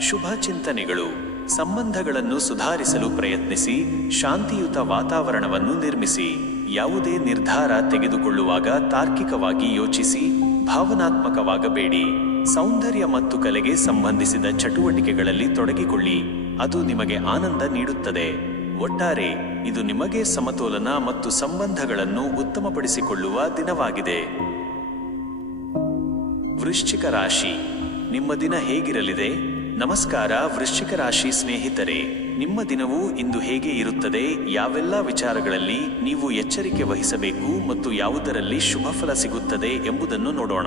ಶುಭ ಚಿಂತನೆಗಳು. ಸಂಬಂಧಗಳನ್ನು ಸುಧಾರಿಸಲು ಪ್ರಯತ್ನಿಸಿ. ಶಾಂತಿಯುತ ವಾತಾವರಣವನ್ನು ನಿರ್ಮಿಸಿ. ಯಾವುದೇ ನಿರ್ಧಾರ ತೆಗೆದುಕೊಳ್ಳುವಾಗ ತಾರ್ಕಿಕವಾಗಿ ಯೋಚಿಸಿ, ಭಾವನಾತ್ಮಕವಾಗಬೇಡಿ. ಸೌಂದರ್ಯ ಮತ್ತು ಕಲೆಗೆ ಸಂಬಂಧಿಸಿದ ಚಟುವಟಿಕೆಗಳಲ್ಲಿ ತೊಡಗಿಕೊಳ್ಳಿ. ಅದು ನಿಮಗೆ ಆನಂದ ನೀಡುತ್ತದೆ. ಒಟ್ಟಾರೆ ಇದು ನಿಮಗೆ ಸಮತೋಲನ ಮತ್ತು ಸಂಬಂಧಗಳನ್ನು ಉತ್ತಮಪಡಿಸಿಕೊಳ್ಳುವ ದಿನವಾಗಿದೆ. ವೃಶ್ಚಿಕ ರಾಶಿ. ನಿಮ್ಮ ದಿನ ಹೇಗಿರಲಿದೆ? ನಮಸ್ಕಾರ ವೃಶ್ಚಿಕ ರಾಶಿ ಸ್ನೇಹಿತರೆ, ನಿಮ್ಮ ದಿನವು ಇಂದು ಹೇಗೆ ಇರುತ್ತದೆ? ಯಾವೆಲ್ಲ ವಿಚಾರಗಳಲ್ಲಿ ನೀವು ಎಚ್ಚರಿಕೆ ವಹಿಸಬೇಕು ಮತ್ತು ಯಾವುದರಲ್ಲಿ ಶುಭ ಫಲ ಸಿಗುತ್ತದೆ ಎಂಬುದನ್ನು ನೋಡೋಣ.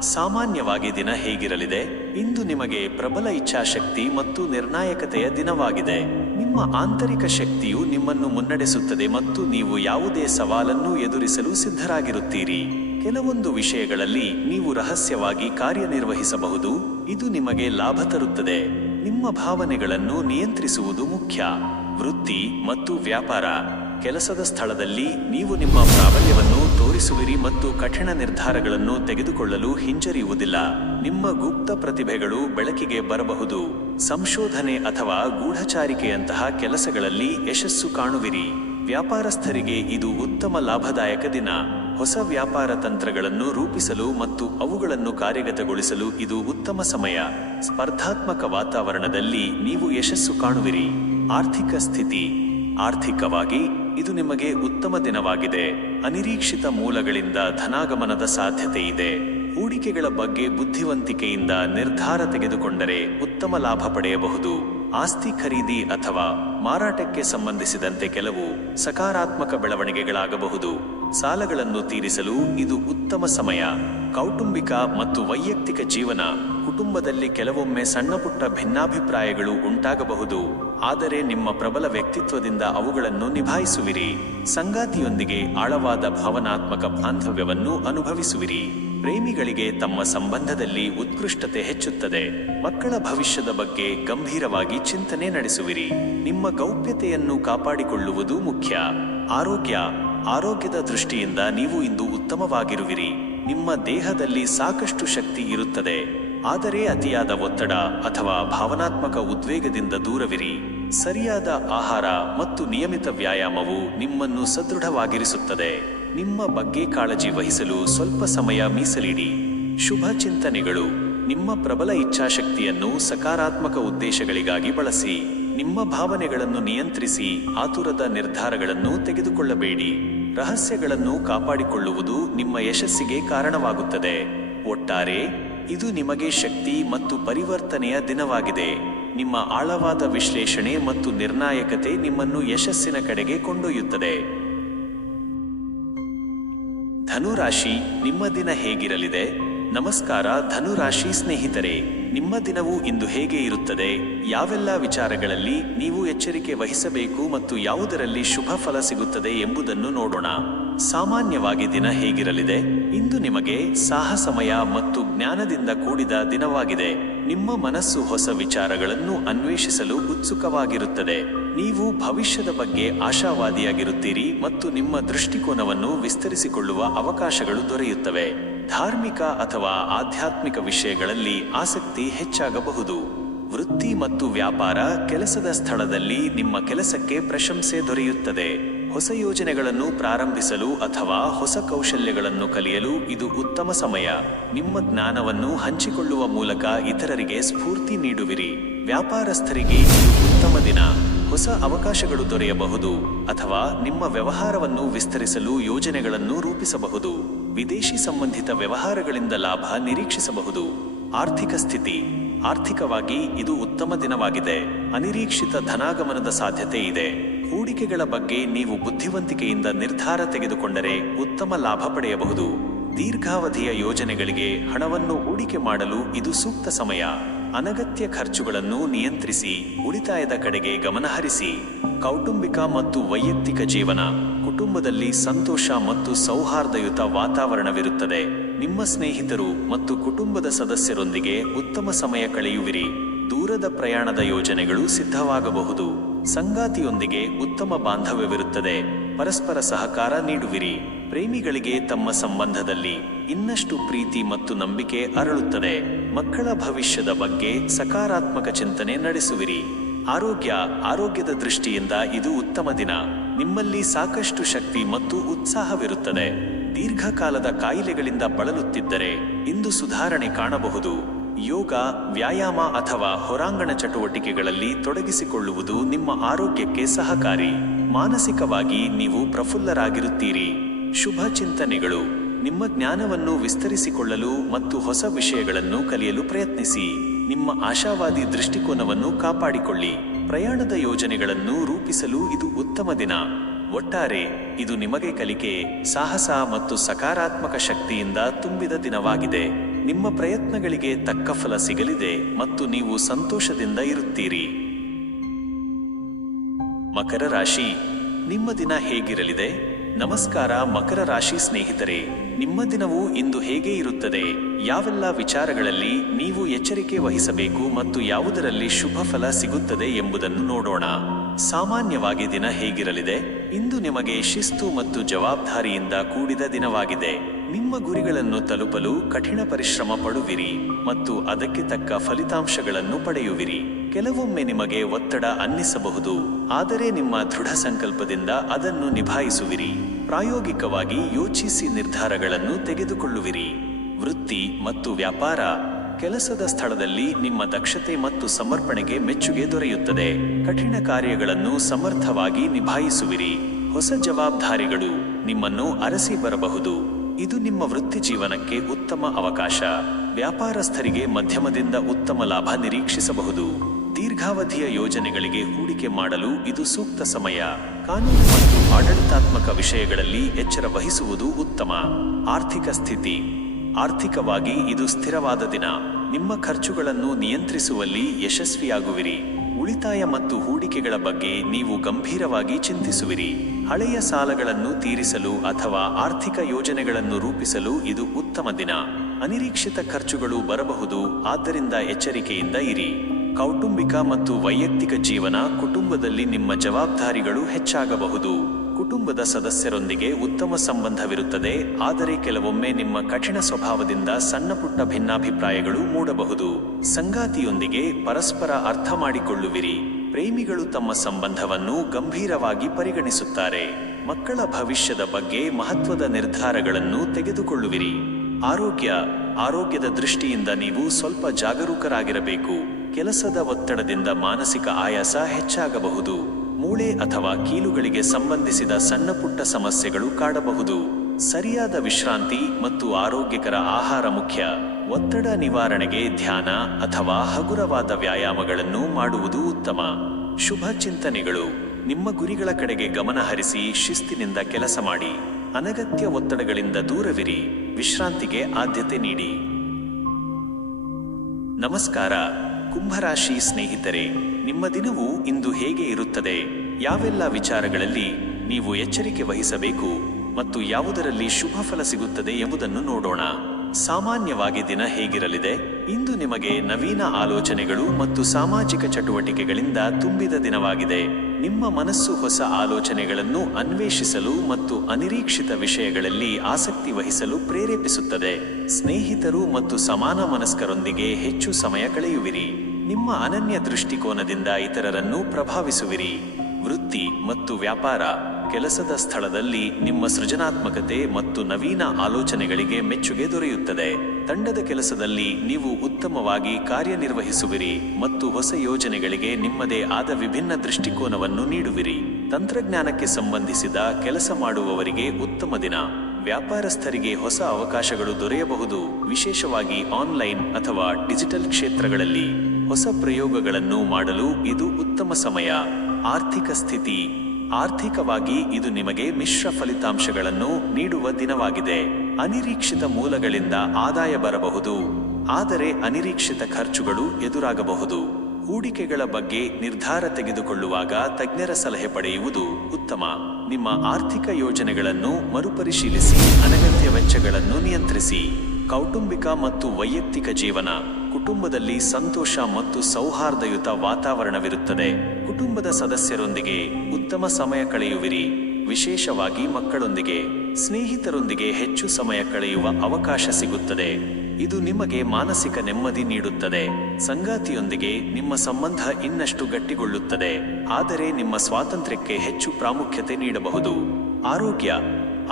ಸಾಮಾನ್ಯವಾಗಿ ದಿನ ಹೇಗಿರಲಿದೆ? ಇಂದು ನಿಮಗೆ ಪ್ರಬಲ ಇಚ್ಛಾಶಕ್ತಿ ಮತ್ತು ನಿರ್ಣಾಯಕತೆಯ ದಿನವಾಗಿದೆ. ನಿಮ್ಮ ಆಂತರಿಕ ಶಕ್ತಿಯು ನಿಮ್ಮನ್ನು ಮುನ್ನಡೆಸುತ್ತದೆ ಮತ್ತು ನೀವು ಯಾವುದೇ ಸವಾಲನ್ನು ಎದುರಿಸಲು ಸಿದ್ಧರಾಗಿರುತ್ತೀರಿ. ಕೆಲವೊಂದು ವಿಷಯಗಳಲ್ಲಿ ನೀವು ರಹಸ್ಯವಾಗಿ ಕಾರ್ಯನಿರ್ವಹಿಸಬಹುದು. ಇದು ನಿಮಗೆ ಲಾಭ ತರುತ್ತದೆ. ನಿಮ್ಮ ಭಾವನೆಗಳನ್ನು ನಿಯಂತ್ರಿಸುವುದು ಮುಖ್ಯ. ವೃತ್ತಿ ಮತ್ತು ವ್ಯಾಪಾರ. ಕೆಲಸದ ಸ್ಥಳದಲ್ಲಿ ನೀವು ನಿಮ್ಮ ಪ್ರಾಬಲ್ಯವನ್ನು ತೋರಿಸುವಿರಿ ಮತ್ತು ಕಠಿಣ ನಿರ್ಧಾರಗಳನ್ನು ತೆಗೆದುಕೊಳ್ಳಲು ಹಿಂಜರಿಯುವುದಿಲ್ಲ. ನಿಮ್ಮ ಗುಪ್ತ ಪ್ರತಿಭೆಗಳು ಬೆಳಕಿಗೆ ಬರಬಹುದು. ಸಂಶೋಧನೆ ಅಥವಾ ಗೂಢಚಾರಿಕೆಯಂತಹ ಕೆಲಸಗಳಲ್ಲಿ ಯಶಸ್ಸು ಕಾಣುವಿರಿ. ವ್ಯಾಪಾರಸ್ಥರಿಗೆ ಇದು ಉತ್ತಮ ಲಾಭದಾಯಕ ದಿನ. ಹೊಸ ವ್ಯಾಪಾರ ತಂತ್ರಗಳನ್ನು ರೂಪಿಸಲು ಮತ್ತು ಅವುಗಳನ್ನು ಕಾರ್ಯಗತಗೊಳಿಸಲು ಇದು ಉತ್ತಮ ಸಮಯ. ಸ್ಪರ್ಧಾತ್ಮಕ ವಾತಾವರಣದಲ್ಲಿ ನೀವು ಯಶಸ್ಸು ಕಾಣುವಿರಿ. ಆರ್ಥಿಕ ಸ್ಥಿತಿ. ಆರ್ಥಿಕವಾಗಿ ಇದು ನಿಮಗೆ ಉತ್ತಮ ದಿನವಾಗಿದೆ. ಅನಿರೀಕ್ಷಿತ ಮೂಲಗಳಿಂದ ಧನಾಗಮನದ ಸಾಧ್ಯತೆ ಇದೆ. ಹೂಡಿಕೆಗಳ ಬಗ್ಗೆ ಬುದ್ಧಿವಂತಿಕೆಯಿಂದ ನಿರ್ಧಾರ ತೆಗೆದುಕೊಂಡರೆ ಉತ್ತಮ ಲಾಭ ಪಡೆಯಬಹುದು. ಆಸ್ತಿ ಖರೀದಿ ಅಥವಾ ಮಾರಾಟಕ್ಕೆ ಸಂಬಂಧಿಸಿದಂತೆ ಕೆಲವು ಸಕಾರಾತ್ಮಕ ಬೆಳವಣಿಗೆಗಳಾಗಬಹುದು. ಸಾಲಗಳನ್ನು ತೀರಿಸಲು ಇದು ಉತ್ತಮ ಸಮಯ. ಕೌಟುಂಬಿಕ ಮತ್ತು ವೈಯಕ್ತಿಕ ಜೀವನ. ಕುಟುಂಬದಲ್ಲಿ ಕೆಲವೊಮ್ಮೆ ಸಣ್ಣಪುಟ್ಟ ಭಿನ್ನಾಭಿಪ್ರಾಯಗಳು ಉಂಟಾಗಬಹುದು, ಆದರೆ ನಿಮ್ಮ ಪ್ರಬಲ ವ್ಯಕ್ತಿತ್ವದಿಂದ ಅವುಗಳನ್ನು ನಿಭಾಯಿಸುವಿರಿ. ಸಂಗಾತಿಯೊಂದಿಗೆ ಆಳವಾದ ಭಾವನಾತ್ಮಕ ಬಾಂಧವ್ಯವನ್ನು ಅನುಭವಿಸುವಿರಿ. ಪ್ರೇಮಿಗಳಿಗೆ ತಮ್ಮ ಸಂಬಂಧದಲ್ಲಿ ಉತ್ಕೃಷ್ಟತೆ ಹೆಚ್ಚುತ್ತದೆ. ಮಕ್ಕಳ ಭವಿಷ್ಯದ ಬಗ್ಗೆ ಗಂಭೀರವಾಗಿ ಚಿಂತನೆ ನಡೆಸುವಿರಿ. ನಿಮ್ಮ ಗೌಪ್ಯತೆಯನ್ನು ಕಾಪಾಡಿಕೊಳ್ಳುವುದು ಮುಖ್ಯ. ಆರೋಗ್ಯದ ದೃಷ್ಟಿಯಿಂದ ನೀವು ಇಂದು ಉತ್ತಮವಾಗಿರುವಿರಿ. ನಿಮ್ಮ ದೇಹದಲ್ಲಿ ಸಾಕಷ್ಟು ಶಕ್ತಿ ಇರುತ್ತದೆ, ಆದರೆ ಅತಿಯಾದ ಒತ್ತಡ ಅಥವಾ ಭಾವನಾತ್ಮಕ ಉದ್ವೇಗದಿಂದ ದೂರವಿರಿ. ಸರಿಯಾದ ಆಹಾರ ಮತ್ತು ನಿಯಮಿತ ವ್ಯಾಯಾಮವು ನಿಮ್ಮನ್ನು ಸದೃಢವಾಗಿರಿಸುತ್ತದೆ. ನಿಮ್ಮ ಬಗ್ಗೆ ಕಾಳಜಿ ವಹಿಸಲು ಸ್ವಲ್ಪ ಸಮಯ ಮೀಸಲಿಡಿ. ಶುಭ ಚಿಂತನೆಗಳು. ನಿಮ್ಮ ಪ್ರಬಲ ಇಚ್ಛಾಶಕ್ತಿಯನ್ನು ಸಕಾರಾತ್ಮಕ ಉದ್ದೇಶಗಳಿಗಾಗಿ ಬಳಸಿ. ನಿಮ್ಮ ಭಾವನೆಗಳನ್ನು ನಿಯಂತ್ರಿಸಿ. ಆತುರದ ನಿರ್ಧಾರಗಳನ್ನು ತೆಗೆದುಕೊಳ್ಳಬೇಡಿ. ರಹಸ್ಯಗಳನ್ನು ಕಾಪಾಡಿಕೊಳ್ಳುವುದು ನಿಮ್ಮ ಯಶಸ್ಸಿಗೆ ಕಾರಣವಾಗುತ್ತದೆ. ಒಟ್ಟಾರೆ ಇದು ನಿಮಗೆ ಶಕ್ತಿ ಮತ್ತು ಪರಿವರ್ತನೆಯ ದಿನವಾಗಿದೆ. ನಿಮ್ಮ ಆಳವಾದ ವಿಶ್ಲೇಷಣೆ ಮತ್ತು ನಿರ್ಣಾಯಕತೆ ನಿಮ್ಮನ್ನು ಯಶಸ್ಸಿನ ಕಡೆಗೆ ಕೊಂಡೊಯ್ಯುತ್ತದೆ. ಧನುರಾಶಿ. ನಿಮ್ಮ ದಿನ ಹೇಗಿರಲಿದೆ? ನಮಸ್ಕಾರ ಧನುರಾಶಿ ಸ್ನೇಹಿತರೆ, ನಿಮ್ಮ ದಿನವು ಇಂದು ಹೇಗೆ ಇರುತ್ತದೆ? ಯಾವೆಲ್ಲ ವಿಚಾರಗಳಲ್ಲಿ ನೀವು ಎಚ್ಚರಿಕೆ ವಹಿಸಬೇಕು ಮತ್ತು ಯಾವುದರಲ್ಲಿ ಶುಭ ಫಲ ಸಿಗುತ್ತದೆ ಎಂಬುದನ್ನು ನೋಡೋಣ. ಸಾಮಾನ್ಯವಾಗಿ ದಿನ ಹೇಗಿರಲಿದೆ? ಇಂದು ನಿಮಗೆ ಸಾಹಸಮಯ ಮತ್ತು ಜ್ಞಾನದಿಂದ ಕೂಡಿದ ದಿನವಾಗಿದೆ. ನಿಮ್ಮ ಮನಸ್ಸು ಹೊಸ ವಿಚಾರಗಳನ್ನು ಅನ್ವೇಷಿಸಲು ಉತ್ಸುಕವಾಗಿರುತ್ತದೆ. ನೀವು ಭವಿಷ್ಯದ ಬಗ್ಗೆ ಆಶಾವಾದಿಯಾಗಿರುತ್ತೀರಿ ಮತ್ತು ನಿಮ್ಮ ದೃಷ್ಟಿಕೋನವನ್ನು ವಿಸ್ತರಿಸಿಕೊಳ್ಳುವ ಅವಕಾಶಗಳು ದೊರೆಯುತ್ತವೆ. ಧಾರ್ಮಿಕ ಅಥವಾ ಆಧ್ಯಾತ್ಮಿಕ ವಿಷಯಗಳಲ್ಲಿ ಆಸಕ್ತಿ ಹೆಚ್ಚಾಗಬಹುದು. ವೃತ್ತಿ ಮತ್ತು ವ್ಯಾಪಾರ. ಕೆಲಸದ ಸ್ಥಳದಲ್ಲಿ ನಿಮ್ಮ ಕೆಲಸಕ್ಕೆ ಪ್ರಶಂಸೆ ದೊರೆಯುತ್ತದೆ. ಹೊಸ ಯೋಜನೆಗಳನ್ನು ಪ್ರಾರಂಭಿಸಲು ಅಥವಾ ಹೊಸ ಕೌಶಲ್ಯಗಳನ್ನು ಕಲಿಯಲು ಇದು ಉತ್ತಮ ಸಮಯ. ನಿಮ್ಮ ಜ್ಞಾನವನ್ನು ಹಂಚಿಕೊಳ್ಳುವ ಮೂಲಕ ಇತರರಿಗೆ ಸ್ಫೂರ್ತಿ ನೀಡುವಿರಿ. ವ್ಯಾಪಾರಸ್ಥರಿಗೆ ಇದು ಉತ್ತಮ ದಿನ. ಹೊಸ ಅವಕಾಶಗಳು ದೊರೆಯಬಹುದು ಅಥವಾ ನಿಮ್ಮ ವ್ಯವಹಾರವನ್ನು ವಿಸ್ತರಿಸಲು ಯೋಜನೆಗಳನ್ನು ರೂಪಿಸಬಹುದು. ವಿದೇಶಿ ಸಂಬಂಧಿತ ವ್ಯವಹಾರಗಳಿಂದ ಲಾಭ ನಿರೀಕ್ಷಿಸಬಹುದು. ಆರ್ಥಿಕ ಸ್ಥಿತಿ. ಆರ್ಥಿಕವಾಗಿ ಇದು ಉತ್ತಮ ದಿನವಾಗಿದೆ. ಅನಿರೀಕ್ಷಿತ ಧನಾಗಮನದ ಸಾಧ್ಯತೆ ಇದೆ. ಹೂಡಿಕೆಗಳ ಬಗ್ಗೆ ನೀವು ಬುದ್ಧಿವಂತಿಕೆಯಿಂದ ನಿರ್ಧಾರ ತೆಗೆದುಕೊಂಡರೆ ಉತ್ತಮ ಲಾಭ ಪಡೆಯಬಹುದು. ದೀರ್ಘಾವಧಿಯ ಯೋಜನೆಗಳಿಗೆ ಹಣವನ್ನು ಹೂಡಿಕೆ ಮಾಡಲು ಇದು ಸೂಕ್ತ ಸಮಯ. ಅನಗತ್ಯ ಖರ್ಚುಗಳನ್ನು ನಿಯಂತ್ರಿಸಿ ಉಳಿತಾಯದ ಕಡೆಗೆ ಗಮನಹರಿಸಿ. ಕೌಟುಂಬಿಕ ಮತ್ತು ವೈಯಕ್ತಿಕ ಜೀವನ. ಕುಟುಂಬದಲ್ಲಿ ಸಂತೋಷ ಮತ್ತು ಸೌಹಾರ್ದಯುತ ವಾತಾವರಣವಿರುತ್ತದೆ. ನಿಮ್ಮ ಸ್ನೇಹಿತರು ಮತ್ತು ಕುಟುಂಬದ ಸದಸ್ಯರೊಂದಿಗೆ ಉತ್ತಮ ಸಮಯ ಕಳೆಯುವಿರಿ. ದೂರದ ಪ್ರಯಾಣದ ಯೋಜನೆಗಳು ಸಿದ್ಧವಾಗಬಹುದು. ಸಂಗಾತಿಯೊಂದಿಗೆ ಉತ್ತಮ ಬಾಂಧವ್ಯವಿರುತ್ತದೆ. ಪರಸ್ಪರ ಸಹಕಾರ ನೀಡುವಿರಿ. ಪ್ರೇಮಿಗಳಿಗೆ ತಮ್ಮ ಸಂಬಂಧದಲ್ಲಿ ಇನ್ನಷ್ಟು ಪ್ರೀತಿ ಮತ್ತು ನಂಬಿಕೆ ಅರಳುತ್ತದೆ. ಮಕ್ಕಳ ಭವಿಷ್ಯದ ಬಗ್ಗೆ ಸಕಾರಾತ್ಮಕ ಚಿಂತನೆ ನಡೆಸುವಿರಿ. ಆರೋಗ್ಯದ ದೃಷ್ಟಿಯಿಂದ ಇದು ಉತ್ತಮ ದಿನ. ನಿಮ್ಮಲ್ಲಿ ಸಾಕಷ್ಟು ಶಕ್ತಿ ಮತ್ತು ಉತ್ಸಾಹವಿರುತ್ತದೆ. ದೀರ್ಘಕಾಲದ ಕಾಯಿಲೆಗಳಿಂದ ಬಳಲುತ್ತಿದ್ದರೆ ಇಂದು ಸುಧಾರಣೆ ಕಾಣಬಹುದು. ಯೋಗ, ವ್ಯಾಯಾಮ ಅಥವಾ ಹೊರಾಂಗಣ ಚಟುವಟಿಕೆಗಳಲ್ಲಿ ತೊಡಗಿಸಿಕೊಳ್ಳುವುದು ನಿಮ್ಮ ಆರೋಗ್ಯಕ್ಕೆ ಸಹಕಾರಿ. ಮಾನಸಿಕವಾಗಿ ನೀವು ಪ್ರಫುಲ್ಲರಾಗಿರುತ್ತೀರಿ. ಶುಭ ಚಿಂತನೆಗಳು. ನಿಮ್ಮ ಜ್ಞಾನವನ್ನು ವಿಸ್ತರಿಸಿಕೊಳ್ಳಲು ಮತ್ತು ಹೊಸ ವಿಷಯಗಳನ್ನು ಕಲಿಯಲು ಪ್ರಯತ್ನಿಸಿ. ನಿಮ್ಮ ಆಶಾವಾದಿ ದೃಷ್ಟಿಕೋನವನ್ನು ಕಾಪಾಡಿಕೊಳ್ಳಿ. ಪ್ರಯಾಣದ ಯೋಜನೆಗಳನ್ನು ರೂಪಿಸಲು ಇದು ಉತ್ತಮ ದಿನ. ಒಟ್ಟಾರೆ ಇದು ನಿಮಗೆ ಕಲಿಕೆ, ಸಾಹಸ ಮತ್ತು ಸಕಾರಾತ್ಮಕ ಶಕ್ತಿಯಿಂದ ತುಂಬಿದ ದಿನವಾಗಿದೆ. ನಿಮ್ಮ ಪ್ರಯತ್ನಗಳಿಗೆ ತಕ್ಕ ಫಲ ಸಿಗಲಿದೆ ಮತ್ತು ನೀವು ಸಂತೋಷದಿಂದ ಇರುತ್ತೀರಿ. ಮಕರ ರಾಶಿ. ನಿಮ್ಮ ದಿನ ಹೇಗಿರಲಿದೆ? ನಮಸ್ಕಾರ ಮಕರ ರಾಶಿ ಸ್ನೇಹಿತರೆ, ನಿಮ್ಮ ದಿನವು ಇಂದು ಹೇಗೆ ಇರುತ್ತದೆ? ಯಾವೆಲ್ಲ ವಿಚಾರಗಳಲ್ಲಿ ನೀವು ಎಚ್ಚರಿಕೆ ವಹಿಸಬೇಕು ಮತ್ತು ಯಾವುದರಲ್ಲಿ ಶುಭ ಫಲ ಸಿಗುತ್ತದೆ ಎಂಬುದನ್ನು ನೋಡೋಣ. ಸಾಮಾನ್ಯವಾಗಿ ದಿನ ಹೇಗಿರಲಿದೆ? ಇಂದು ನಿಮಗೆ ಶಿಸ್ತು ಮತ್ತು ಜವಾಬ್ದಾರಿಯಿಂದ ಕೂಡಿದ ದಿನವಾಗಿದೆ. ನಿಮ್ಮ ಗುರಿಗಳನ್ನು ತಲುಪಲು ಕಠಿಣ ಪರಿಶ್ರಮ ಪಡುವಿರಿ ಮತ್ತು ಅದಕ್ಕೆ ತಕ್ಕ ಫಲಿತಾಂಶಗಳನ್ನು ಪಡೆಯುವಿರಿ. ಕೆಲವೊಮ್ಮೆ ನಿಮಗೆ ಒತ್ತಡ ಅನ್ನಿಸಬಹುದು, ಆದರೆ ನಿಮ್ಮ ದೃಢ ಸಂಕಲ್ಪದಿಂದ ಅದನ್ನು ನಿಭಾಯಿಸುವಿರಿ. ಪ್ರಾಯೋಗಿಕವಾಗಿ ಯೋಚಿಸಿ ನಿರ್ಧಾರಗಳನ್ನು ತೆಗೆದುಕೊಳ್ಳುವಿರಿ. ವೃತ್ತಿ ಮತ್ತು ವ್ಯಾಪಾರ. ಕೆಲಸದ ಸ್ಥಳದಲ್ಲಿ ನಿಮ್ಮ ದಕ್ಷತೆ ಮತ್ತು ಸಮರ್ಪಣೆಗೆ ಮೆಚ್ಚುಗೆ ದೊರೆಯುತ್ತದೆ. ಕಠಿಣ ಕಾರ್ಯಗಳನ್ನು ಸಮರ್ಥವಾಗಿ ನಿಭಾಯಿಸುವಿರಿ. ಹೊಸ ಜವಾಬ್ದಾರಿಗಳು ನಿಮ್ಮನ್ನು ಅರಸಿ ಬರಬಹುದು. ಇದು ನಿಮ್ಮ ವೃತ್ತಿ ಜೀವನಕ್ಕೆ ಉತ್ತಮ ಅವಕಾಶ. ವ್ಯಾಪಾರಸ್ಥರಿಗೆ ಮಧ್ಯಮದಿಂದ ಉತ್ತಮ ಲಾಭ ನಿರೀಕ್ಷಿಸಬಹುದು. ದೀರ್ಘಾವಧಿಯ ಯೋಜನೆಗಳಿಗೆ ಹೂಡಿಕೆ ಮಾಡಲು ಇದು ಸೂಕ್ತ ಸಮಯ. ಕಾನೂನು ಮತ್ತು ಆಡಳಿತಾತ್ಮಕ ವಿಷಯಗಳಲ್ಲಿ ಎಚ್ಚರ ವಹಿಸುವುದು ಉತ್ತಮ. ಆರ್ಥಿಕ ಸ್ಥಿತಿ. ಆರ್ಥಿಕವಾಗಿ ಇದು ಸ್ಥಿರವಾದ ದಿನ. ನಿಮ್ಮ ಖರ್ಚುಗಳನ್ನು ನಿಯಂತ್ರಿಸುವಲ್ಲಿ ಯಶಸ್ವಿಯಾಗುವಿರಿ. ಉಳಿತಾಯ ಮತ್ತು ಹೂಡಿಕೆಗಳ ಬಗ್ಗೆ ನೀವು ಗಂಭೀರವಾಗಿ ಚಿಂತಿಸುವಿರಿ. ಹಳೆಯ ಸಾಲಗಳನ್ನು ತೀರಿಸಲು ಅಥವಾ ಆರ್ಥಿಕ ಯೋಜನೆಗಳನ್ನು ರೂಪಿಸಲು ಇದು ಉತ್ತಮ ದಿನ. ಅನಿರೀಕ್ಷಿತ ಖರ್ಚುಗಳು ಬರಬಹುದು, ಆದ್ದರಿಂದ ಎಚ್ಚರಿಕೆಯಿಂದ ಇರಿ. ಕೌಟುಂಬಿಕ ಮತ್ತು ವೈಯಕ್ತಿಕ ಜೀವನ. ಕುಟುಂಬದಲ್ಲಿ ನಿಮ್ಮ ಜವಾಬ್ದಾರಿಗಳು ಹೆಚ್ಚಾಗಬಹುದು. ಕುಟುಂಬದ ಸದಸ್ಯರೊಂದಿಗೆ ಉತ್ತಮ ಸಂಬಂಧವಿರುತ್ತದೆ, ಆದರೆ ಕೆಲವೊಮ್ಮೆ ನಿಮ್ಮ ಕಠಿಣ ಸ್ವಭಾವದಿಂದ ಸಣ್ಣಪುಟ್ಟ ಭಿನ್ನಾಭಿಪ್ರಾಯಗಳು ಮೂಡಬಹುದು. ಸಂಗಾತಿಯೊಂದಿಗೆ ಪರಸ್ಪರ ಅರ್ಥ ಮಾಡಿಕೊಳ್ಳುವಿರಿ. ಪ್ರೇಮಿಗಳು ತಮ್ಮ ಸಂಬಂಧವನ್ನು ಗಂಭೀರವಾಗಿ ಪರಿಗಣಿಸುತ್ತಾರೆ. ಮಕ್ಕಳ ಭವಿಷ್ಯದ ಬಗ್ಗೆ ಮಹತ್ವದ ನಿರ್ಧಾರಗಳನ್ನು ತೆಗೆದುಕೊಳ್ಳುವಿರಿ. ಆರೋಗ್ಯದ ದೃಷ್ಟಿಯಿಂದ ನೀವು ಸ್ವಲ್ಪ ಜಾಗರೂಕರಾಗಿರಬೇಕು. ಕೆಲಸದ ಒತ್ತಡದಿಂದ ಮಾನಸಿಕ ಆಯಾಸ ಹೆಚ್ಚಾಗಬಹುದು. ಮೂಳೆ ಅಥವಾ ಕೀಲುಗಳಿಗೆ ಸಂಬಂಧಿಸಿದ ಸಣ್ಣಪುಟ್ಟ ಸಮಸ್ಯೆಗಳು ಕಾಡಬಹುದು. ಸರಿಯಾದ ವಿಶ್ರಾಂತಿ ಮತ್ತು ಆರೋಗ್ಯಕರ ಆಹಾರ ಮುಖ್ಯ. ಒತ್ತಡ ನಿವಾರಣೆಗೆ ಧ್ಯಾನ ಅಥವಾ ಹಗುರವಾದ ವ್ಯಾಯಾಮಗಳನ್ನು ಮಾಡುವುದು ಉತ್ತಮ. ಶುಭ ಚಿಂತನೆಗಳು. ನಿಮ್ಮ ಗುರಿಗಳ ಕಡೆಗೆ ಗಮನ ಹರಿಸಿ ಶಿಸ್ತಿನಿಂದ ಕೆಲಸ ಮಾಡಿ. ಅನಗತ್ಯ ಒತ್ತಡಗಳಿಂದ ದೂರವಿರಿ. ವಿಶ್ರಾಂತಿಗೆ ಆದ್ಯತೆ ನೀಡಿ. ನಮಸ್ಕಾರ ಕುಂಭರಾಶಿ ಸ್ನೇಹಿತರೆ, ನಿಮ್ಮ ದಿನವು ಇಂದು ಹೇಗೆ ಇರುತ್ತದೆ? ಯಾವೆಲ್ಲ ವಿಚಾರಗಳಲ್ಲಿ ನೀವು ಎಚ್ಚರಿಕೆ ವಹಿಸಬೇಕು ಮತ್ತು ಯಾವುದರಲ್ಲಿ ಶುಭ ಫಲ ಸಿಗುತ್ತದೆ ಎಂಬುದನ್ನು ನೋಡೋಣ. ಸಾಮಾನ್ಯವಾಗಿ ದಿನ ಹೇಗಿರಲಿದೆ? ಇಂದು ನಿಮಗೆ ನವೀನ ಆಲೋಚನೆಗಳು ಮತ್ತು ಸಾಮಾಜಿಕ ಚಟುವಟಿಕೆಗಳಿಂದ ತುಂಬಿದ ದಿನವಾಗಿದೆ. ನಿಮ್ಮ ಮನಸ್ಸು ಹೊಸ ಆಲೋಚನೆಗಳನ್ನು ಅನ್ವೇಷಿಸಲು ಮತ್ತು ಅನಿರೀಕ್ಷಿತ ವಿಷಯಗಳಲ್ಲಿ ಆಸಕ್ತಿ ವಹಿಸಲು ಪ್ರೇರೇಪಿಸುತ್ತದೆ. ಸ್ನೇಹಿತರು ಮತ್ತು ಸಮಾನ ಮನಸ್ಕರೊಂದಿಗೆ ಹೆಚ್ಚು ಸಮಯ ಕಳೆಯುವಿರಿ. ನಿಮ್ಮ ಅನನ್ಯ ದೃಷ್ಟಿಕೋನದಿಂದ ಇತರರನ್ನು ಪ್ರಭಾವಿಸುವಿರಿ. ವೃತ್ತಿ ಮತ್ತು ವ್ಯಾಪಾರ. ಕೆಲಸದ ಸ್ಥಳದಲ್ಲಿ ನಿಮ್ಮ ಸೃಜನಾತ್ಮಕತೆ ಮತ್ತು ನವೀನ ಆಲೋಚನೆಗಳಿಗೆ ಮೆಚ್ಚುಗೆ ದೊರೆಯುತ್ತದೆ. ತಂಡದ ಕೆಲಸದಲ್ಲಿ ನೀವು ಉತ್ತಮವಾಗಿ ಕಾರ್ಯನಿರ್ವಹಿಸುವಿರಿ ಮತ್ತು ಹೊಸ ಯೋಜನೆಗಳಿಗೆ ನಿಮ್ಮದೇ ಆದ ವಿಭಿನ್ನ ದೃಷ್ಟಿಕೋನವನ್ನು ನೀಡುವಿರಿ. ತಂತ್ರಜ್ಞಾನಕ್ಕೆ ಸಂಬಂಧಿಸಿದ ಕೆಲಸ ಮಾಡುವವರಿಗೆ ಉತ್ತಮ ದಿನ. ವ್ಯಾಪಾರಸ್ಥರಿಗೆ ಹೊಸ ಅವಕಾಶಗಳು ದೊರೆಯಬಹುದು, ವಿಶೇಷವಾಗಿ ಆನ್ಲೈನ್ ಅಥವಾ ಡಿಜಿಟಲ್ ಕ್ಷೇತ್ರಗಳಲ್ಲಿ ಹೊಸ ಪ್ರಯೋಗಗಳನ್ನು ಮಾಡಲು ಇದು ಉತ್ತಮ ಸಮಯ. ಆರ್ಥಿಕ ಸ್ಥಿತಿ. ಆರ್ಥಿಕವಾಗಿ ಇದು ನಿಮಗೆ ಮಿಶ್ರ ಫಲಿತಾಂಶಗಳನ್ನು ನೀಡುವ ದಿನವಾಗಿದೆ. ಅನಿರೀಕ್ಷಿತ ಮೂಲಗಳಿಂದ ಆದಾಯ ಬರಬಹುದು, ಆದರೆ ಅನಿರೀಕ್ಷಿತ ಖರ್ಚುಗಳು ಎದುರಾಗಬಹುದು. ಹೂಡಿಕೆಗಳ ಬಗ್ಗೆ ನಿರ್ಧಾರ ತೆಗೆದುಕೊಳ್ಳುವಾಗ ತಜ್ಞರ ಸಲಹೆ ಪಡೆಯುವುದು ಉತ್ತಮ. ನಿಮ್ಮ ಆರ್ಥಿಕ ಯೋಜನೆಗಳನ್ನು ಮರುಪರಿಶೀಲಿಸಿ, ಅನಗತ್ಯ ವೆಚ್ಚಗಳನ್ನು ನಿಯಂತ್ರಿಸಿ. ಕೌಟುಂಬಿಕ ಮತ್ತು ವೈಯಕ್ತಿಕ ಜೀವನ. ಕುಟುಂಬದಲ್ಲಿ ಸಂತೋಷ ಮತ್ತು ಸೌಹಾರ್ದಯುತ ವಾತಾವರಣವಿರುತ್ತದೆ. ಕುಟುಂಬದ ಸದಸ್ಯರೊಂದಿಗೆ ಉತ್ತಮ ಸಮಯ ಕಳೆಯುವಿರಿ, ವಿಶೇಷವಾಗಿ ಮಕ್ಕಳೊಂದಿಗೆ. ಸ್ನೇಹಿತರೊಂದಿಗೆ ಹೆಚ್ಚು ಸಮಯ ಕಳೆಯುವ ಅವಕಾಶ ಸಿಗುತ್ತದೆ, ಇದು ನಿಮಗೆ ಮಾನಸಿಕ ನೆಮ್ಮದಿ ನೀಡುತ್ತದೆ. ಸಂಗಾತಿಯೊಂದಿಗೆ ನಿಮ್ಮ ಸಂಬಂಧ ಇನ್ನಷ್ಟು ಗಟ್ಟಿಗೊಳ್ಳುತ್ತದೆ, ಆದರೆ ನಿಮ್ಮ ಸ್ವಾತಂತ್ರ್ಯಕ್ಕೆ ಹೆಚ್ಚು ಪ್ರಾಮುಖ್ಯತೆ ನೀಡಬಹುದು. ಆರೋಗ್ಯ.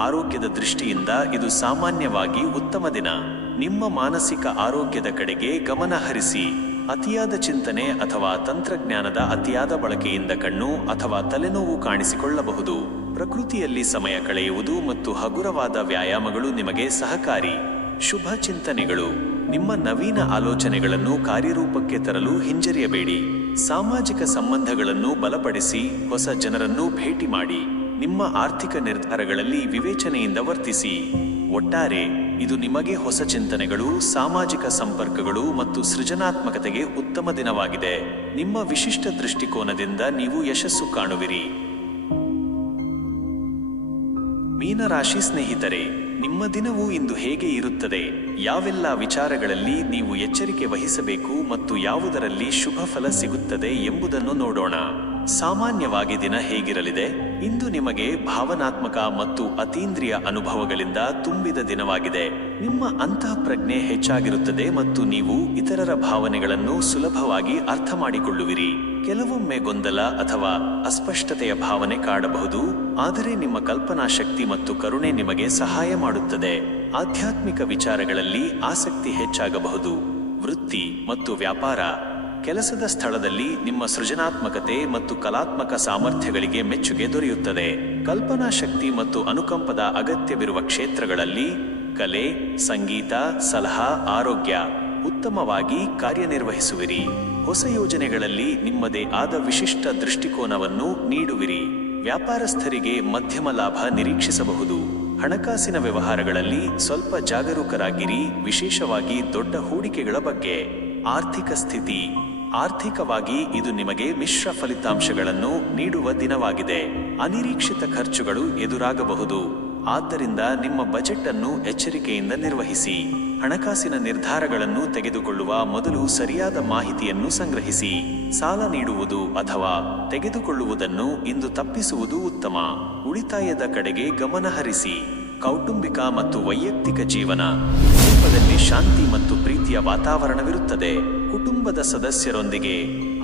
ಆರೋಗ್ಯದ ದೃಷ್ಟಿಯಿಂದ ಇದು ಸಾಮಾನ್ಯವಾಗಿ ಉತ್ತಮ ದಿನ. ನಿಮ್ಮ ಮಾನಸಿಕ ಆರೋಗ್ಯದ ಕಡೆಗೆ ಗಮನ ಹರಿಸಿ. ಅತಿಯಾದ ಚಿಂತನೆ ಅಥವಾ ತಂತ್ರಜ್ಞಾನದ ಅತಿಯಾದ ಬಳಕೆಯಿಂದ ಕಣ್ಣು ಅಥವಾ ತಲೆನೋವು ಕಾಣಿಸಿಕೊಳ್ಳಬಹುದು. ಪ್ರಕೃತಿಯಲ್ಲಿ ಸಮಯ ಕಳೆಯುವುದು ಮತ್ತು ಹಗುರವಾದ ವ್ಯಾಯಾಮಗಳು ನಿಮಗೆ ಸಹಕಾರಿ. ಶುಭ ಚಿಂತನೆಗಳು. ನಿಮ್ಮ ನವೀನ ಆಲೋಚನೆಗಳನ್ನು ಕಾರ್ಯರೂಪಕ್ಕೆ ತರಲು ಹಿಂಜರಿಯಬೇಡಿ. ಸಾಮಾಜಿಕ ಸಂಬಂಧಗಳನ್ನು ಬಲಪಡಿಸಿ, ಹೊಸ ಜನರನ್ನು ಭೇಟಿ ಮಾಡಿ. ನಿಮ್ಮ ಆರ್ಥಿಕ ನಿರ್ಧಾರಗಳಲ್ಲಿ ವಿವೇಚನೆಯಿಂದ ವರ್ತಿಸಿ. ಒಟ್ಟಾರೆ ಇದು ನಿಮಗೆ ಹೊಸ ಚಿಂತನೆಗಳು, ಸಾಮಾಜಿಕ ಸಂಪರ್ಕಗಳು ಮತ್ತು ಸೃಜನಾತ್ಮಕತೆಗೆ ಉತ್ತಮ ದಿನವಾಗಿದೆ. ನಿಮ್ಮ ವಿಶಿಷ್ಟ ದೃಷ್ಟಿಕೋನದಿಂದ ನೀವು ಯಶಸ್ಸು ಕಾಣುವಿರಿ. ಮೀನರಾಶಿ ಸ್ನೇಹಿತರೆ, ನಿಮ್ಮ ದಿನವು ಇಂದು ಹೇಗೆ ಇರುತ್ತದೆ? ಯಾವೆಲ್ಲ ವಿಚಾರಗಳಲ್ಲಿ ನೀವು ಎಚ್ಚರಿಕೆ ವಹಿಸಬೇಕು ಮತ್ತು ಯಾವುದರಲ್ಲಿ ಶುಭ ಫಲ ಸಿಗುತ್ತದೆ ಎಂಬುದನ್ನು ನೋಡೋಣ. ಸಾಮಾನ್ಯವಾಗಿ ದಿನ ಹೇಗಿರಲಿದೆ? ಇಂದು ನಿಮಗೆ ಭಾವನಾತ್ಮಕ ಮತ್ತು ಅತೀಂದ್ರಿಯ ಅನುಭವಗಳಿಂದ ತುಂಬಿದ ದಿನವಾಗಿದೆ. ನಿಮ್ಮ ಅಂತಃಪ್ರಜ್ಞೆ ಹೆಚ್ಚಾಗಿರುತ್ತದೆ ಮತ್ತು ನೀವು ಇತರರ ಭಾವನೆಗಳನ್ನು ಸುಲಭವಾಗಿ ಅರ್ಥ ಮಾಡಿಕೊಳ್ಳುವಿರಿ. ಕೆಲವೊಮ್ಮೆ ಗೊಂದಲ ಅಥವಾ ಅಸ್ಪಷ್ಟತೆಯ ಭಾವನೆ ಕಾಡಬಹುದು, ಆದರೆ ನಿಮ್ಮ ಕಲ್ಪನಾ ಶಕ್ತಿ ಮತ್ತು ಕರುಣೆ ನಿಮಗೆ ಸಹಾಯ ಮಾಡುತ್ತದೆ. ಆಧ್ಯಾತ್ಮಿಕ ವಿಚಾರಗಳಲ್ಲಿ ಆಸಕ್ತಿ ಹೆಚ್ಚಾಗಬಹುದು. ವೃತ್ತಿ ಮತ್ತು ವ್ಯಾಪಾರ. ಕೆಲಸದ ಸ್ಥಳದಲ್ಲಿ ನಿಮ್ಮ ಸೃಜನಾತ್ಮಕತೆ ಮತ್ತು ಕಲಾತ್ಮಕ ಸಾಮರ್ಥ್ಯಗಳಿಗೆ ಮೆಚ್ಚುಗೆ ದೊರೆಯುತ್ತದೆ. ಕಲ್ಪನಾ ಶಕ್ತಿ ಮತ್ತು ಅನುಕಂಪದ ಅಗತ್ಯವಿರುವ ಕ್ಷೇತ್ರಗಳಲ್ಲಿ ಕಲೆ, ಸಂಗೀತ, ಸಲಹಾ, ಆರೋಗ್ಯ ಉತ್ತಮವಾಗಿ ಕಾರ್ಯನಿರ್ವಹಿಸುವಿರಿ. ಹೊಸ ಯೋಜನೆಗಳಲ್ಲಿ ನಿಮ್ಮದೇ ಆದ ವಿಶಿಷ್ಟ ದೃಷ್ಟಿಕೋನವನ್ನು ನೀಡುವಿರಿ. ವ್ಯಾಪಾರಸ್ಥರಿಗೆ ಮಧ್ಯಮ ಲಾಭ ನಿರೀಕ್ಷಿಸಬಹುದು. ಹಣಕಾಸಿನ ವ್ಯವಹಾರಗಳಲ್ಲಿ ಸ್ವಲ್ಪ ಜಾಗರೂಕರಾಗಿರಿ, ವಿಶೇಷವಾಗಿ ದೊಡ್ಡ ಹೂಡಿಕೆಗಳ ಬಗ್ಗೆ. ಆರ್ಥಿಕ ಸ್ಥಿತಿ. ಆರ್ಥಿಕವಾಗಿ ಇದು ನಿಮಗೆ ಮಿಶ್ರ ಫಲಿತಾಂಶಗಳನ್ನು ನೀಡುವ ದಿನವಾಗಿದೆ. ಅನಿರೀಕ್ಷಿತ ಖರ್ಚುಗಳು ಎದುರಾಗಬಹುದು, ಆದ್ದರಿಂದ ನಿಮ್ಮ ಬಜೆಟ್ ಅನ್ನು ಎಚ್ಚರಿಕೆಯಿಂದ ನಿರ್ವಹಿಸಿ. ಹಣಕಾಸಿನ ನಿರ್ಧಾರಗಳನ್ನು ತೆಗೆದುಕೊಳ್ಳುವ ಮೊದಲು ಸರಿಯಾದ ಮಾಹಿತಿಯನ್ನು ಸಂಗ್ರಹಿಸಿ. ಸಾಲ ನೀಡುವುದು ಅಥವಾ ತೆಗೆದುಕೊಳ್ಳುವುದನ್ನು ಇಂದು ತಪ್ಪಿಸುವುದು ಉತ್ತಮ. ಉಳಿತಾಯದ ಕಡೆಗೆ ಗಮನ ಹರಿಸಿ. ಕೌಟುಂಬಿಕ ಮತ್ತು ವೈಯಕ್ತಿಕ ಜೀವನ. ಕುಟುಂಬದಲ್ಲಿ ಶಾಂತಿ ಮತ್ತು ಪ್ರೀತಿಯ ವಾತಾವರಣವಿರುತ್ತದೆ. ಕುಟುಂಬದ ಸದಸ್ಯರೊಂದಿಗೆ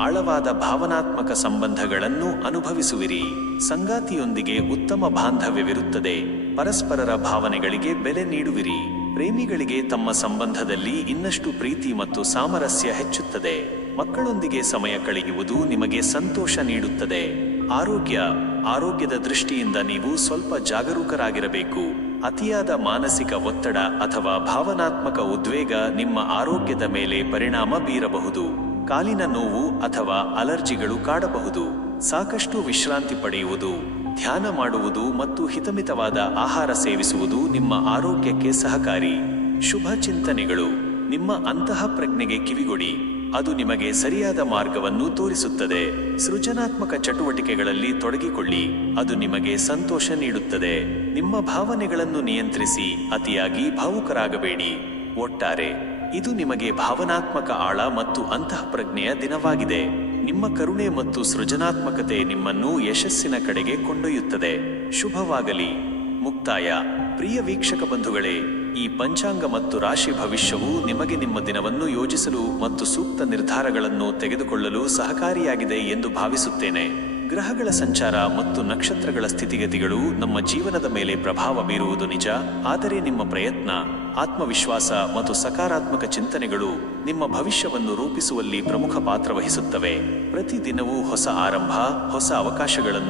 ಆಳವಾದ ಭಾವನಾತ್ಮಕ ಸಂಬಂಧಗಳನ್ನು ಅನುಭವಿಸುವಿರಿ. ಸಂಗಾತಿಯೊಂದಿಗೆ ಉತ್ತಮ ಬಾಂಧವ್ಯವಿರುತ್ತದೆ. ಪರಸ್ಪರರ ಭಾವನೆಗಳಿಗೆ ಬೆಲೆ ನೀಡುವಿರಿ. ಪ್ರೇಮಿಗಳಿಗೆ ತಮ್ಮ ಸಂಬಂಧದಲ್ಲಿ ಇನ್ನಷ್ಟು ಪ್ರೀತಿ ಮತ್ತು ಸಾಮರಸ್ಯ ಹೆಚ್ಚುತ್ತದೆ. ಮಕ್ಕಳೊಂದಿಗೆ ಸಮಯ ಕಳೆಯುವುದು ನಿಮಗೆ ಸಂತೋಷ ನೀಡುತ್ತದೆ. ಆರೋಗ್ಯ. ಆರೋಗ್ಯದ ದೃಷ್ಟಿಯಿಂದ ನೀವು ಸ್ವಲ್ಪ ಜಾಗರೂಕರಾಗಿರಬೇಕು. ಅತಿಯಾದ ಮಾನಸಿಕ ಒತ್ತಡ ಅಥವಾ ಭಾವನಾತ್ಮಕ ಉದ್ವೇಗ ನಿಮ್ಮ ಆರೋಗ್ಯದ ಮೇಲೆ ಪರಿಣಾಮ ಬೀರಬಹುದು. ಕಾಲಿನ ನೋವು ಅಥವಾ ಅಲರ್ಜಿಗಳು ಕಾಡಬಹುದು. ಸಾಕಷ್ಟು ವಿಶ್ರಾಂತಿ ಪಡೆಯುವುದು, ಧ್ಯಾನ ಮಾಡುವುದು ಮತ್ತು ಹಿತಮಿತವಾದ ಆಹಾರ ಸೇವಿಸುವುದು ನಿಮ್ಮ ಆರೋಗ್ಯಕ್ಕೆ ಸಹಕಾರಿ. ಶುಭ ಚಿಂತನೆಗಳು. ನಿಮ್ಮ ಅಂತಃಪ್ರಜ್ಞೆಗೆ ಕಿವಿಗೊಡಿ, ಅದು ನಿಮಗೆ ಸರಿಯಾದ ಮಾರ್ಗವನ್ನು ತೋರಿಸುತ್ತದೆ. ಸೃಜನಾತ್ಮಕ ಚಟುವಟಿಕೆಗಳಲ್ಲಿ ತೊಡಗಿಕೊಳ್ಳಿ, ಅದು ನಿಮಗೆ ಸಂತೋಷ ನೀಡುತ್ತದೆ. ನಿಮ್ಮ ಭಾವನೆಗಳನ್ನು ನಿಯಂತ್ರಿಸಿ, ಅತಿಯಾಗಿ ಭಾವುಕರಾಗಬೇಡಿ. ಒಟ್ಟಾರೆ ಇದು ನಿಮಗೆ ಭಾವನಾತ್ಮಕ ಆಳ ಮತ್ತು ಅಂತಃಪ್ರಜ್ಞೆಯ ದಿನವಾಗಿದೆ. ನಿಮ್ಮ ಕರುಣೆ ಮತ್ತು ಸೃಜನಾತ್ಮಕತೆ ನಿಮ್ಮನ್ನು ಯಶಸ್ಸಿನ ಕಡೆಗೆ ಕೊಂಡೊಯ್ಯುತ್ತದೆ. ಶುಭವಾಗಲಿ. ಮುಕ್ತಾಯ. ಪ್ರಿಯ ವೀಕ್ಷಕ ಬಂಧುಗಳೇ, ಈ ಪಂಚಾಂಗ ಮತ್ತು ರಾಶಿ ಭವಿಷ್ಯವು ನಿಮಗೆ ನಿಮ್ಮ ದಿನವನ್ನು ಯೋಜಿಸಲು ಮತ್ತು ಸೂಕ್ತ ನಿರ್ಧಾರಗಳನ್ನು ತೆಗೆದುಕೊಳ್ಳಲು ಸಹಕಾರಿಯಾಗಿದೆ ಎಂದು ಭಾವಿಸುತ್ತೇನೆ. ಗ್ರಹಗಳ ಸಂಚಾರ ಮತ್ತು ನಕ್ಷತ್ರಗಳ ಸ್ಥಿತಿಗತಿಗಳು ನಮ್ಮ ಜೀವನದ ಮೇಲೆ ಪ್ರಭಾವ ಬೀರುವುದು ನಿಜ, ಆದರೆ ನಿಮ್ಮ ಪ್ರಯತ್ನ, ಆತ್ಮವಿಶ್ವಾಸ ಮತ್ತು ಸಕಾರಾತ್ಮಕ ಚಿಂತನೆಗಳು ನಿಮ್ಮ ಭವಿಷ್ಯವನ್ನು ರೂಪಿಸುವಲ್ಲಿ ಪ್ರಮುಖ ಪಾತ್ರ ವಹಿಸುತ್ತವೆ. ಪ್ರತಿದಿನವೂ ಹೊಸ ಆರಂಭ, ಹೊಸ ಅವಕಾಶಗಳನ್ನು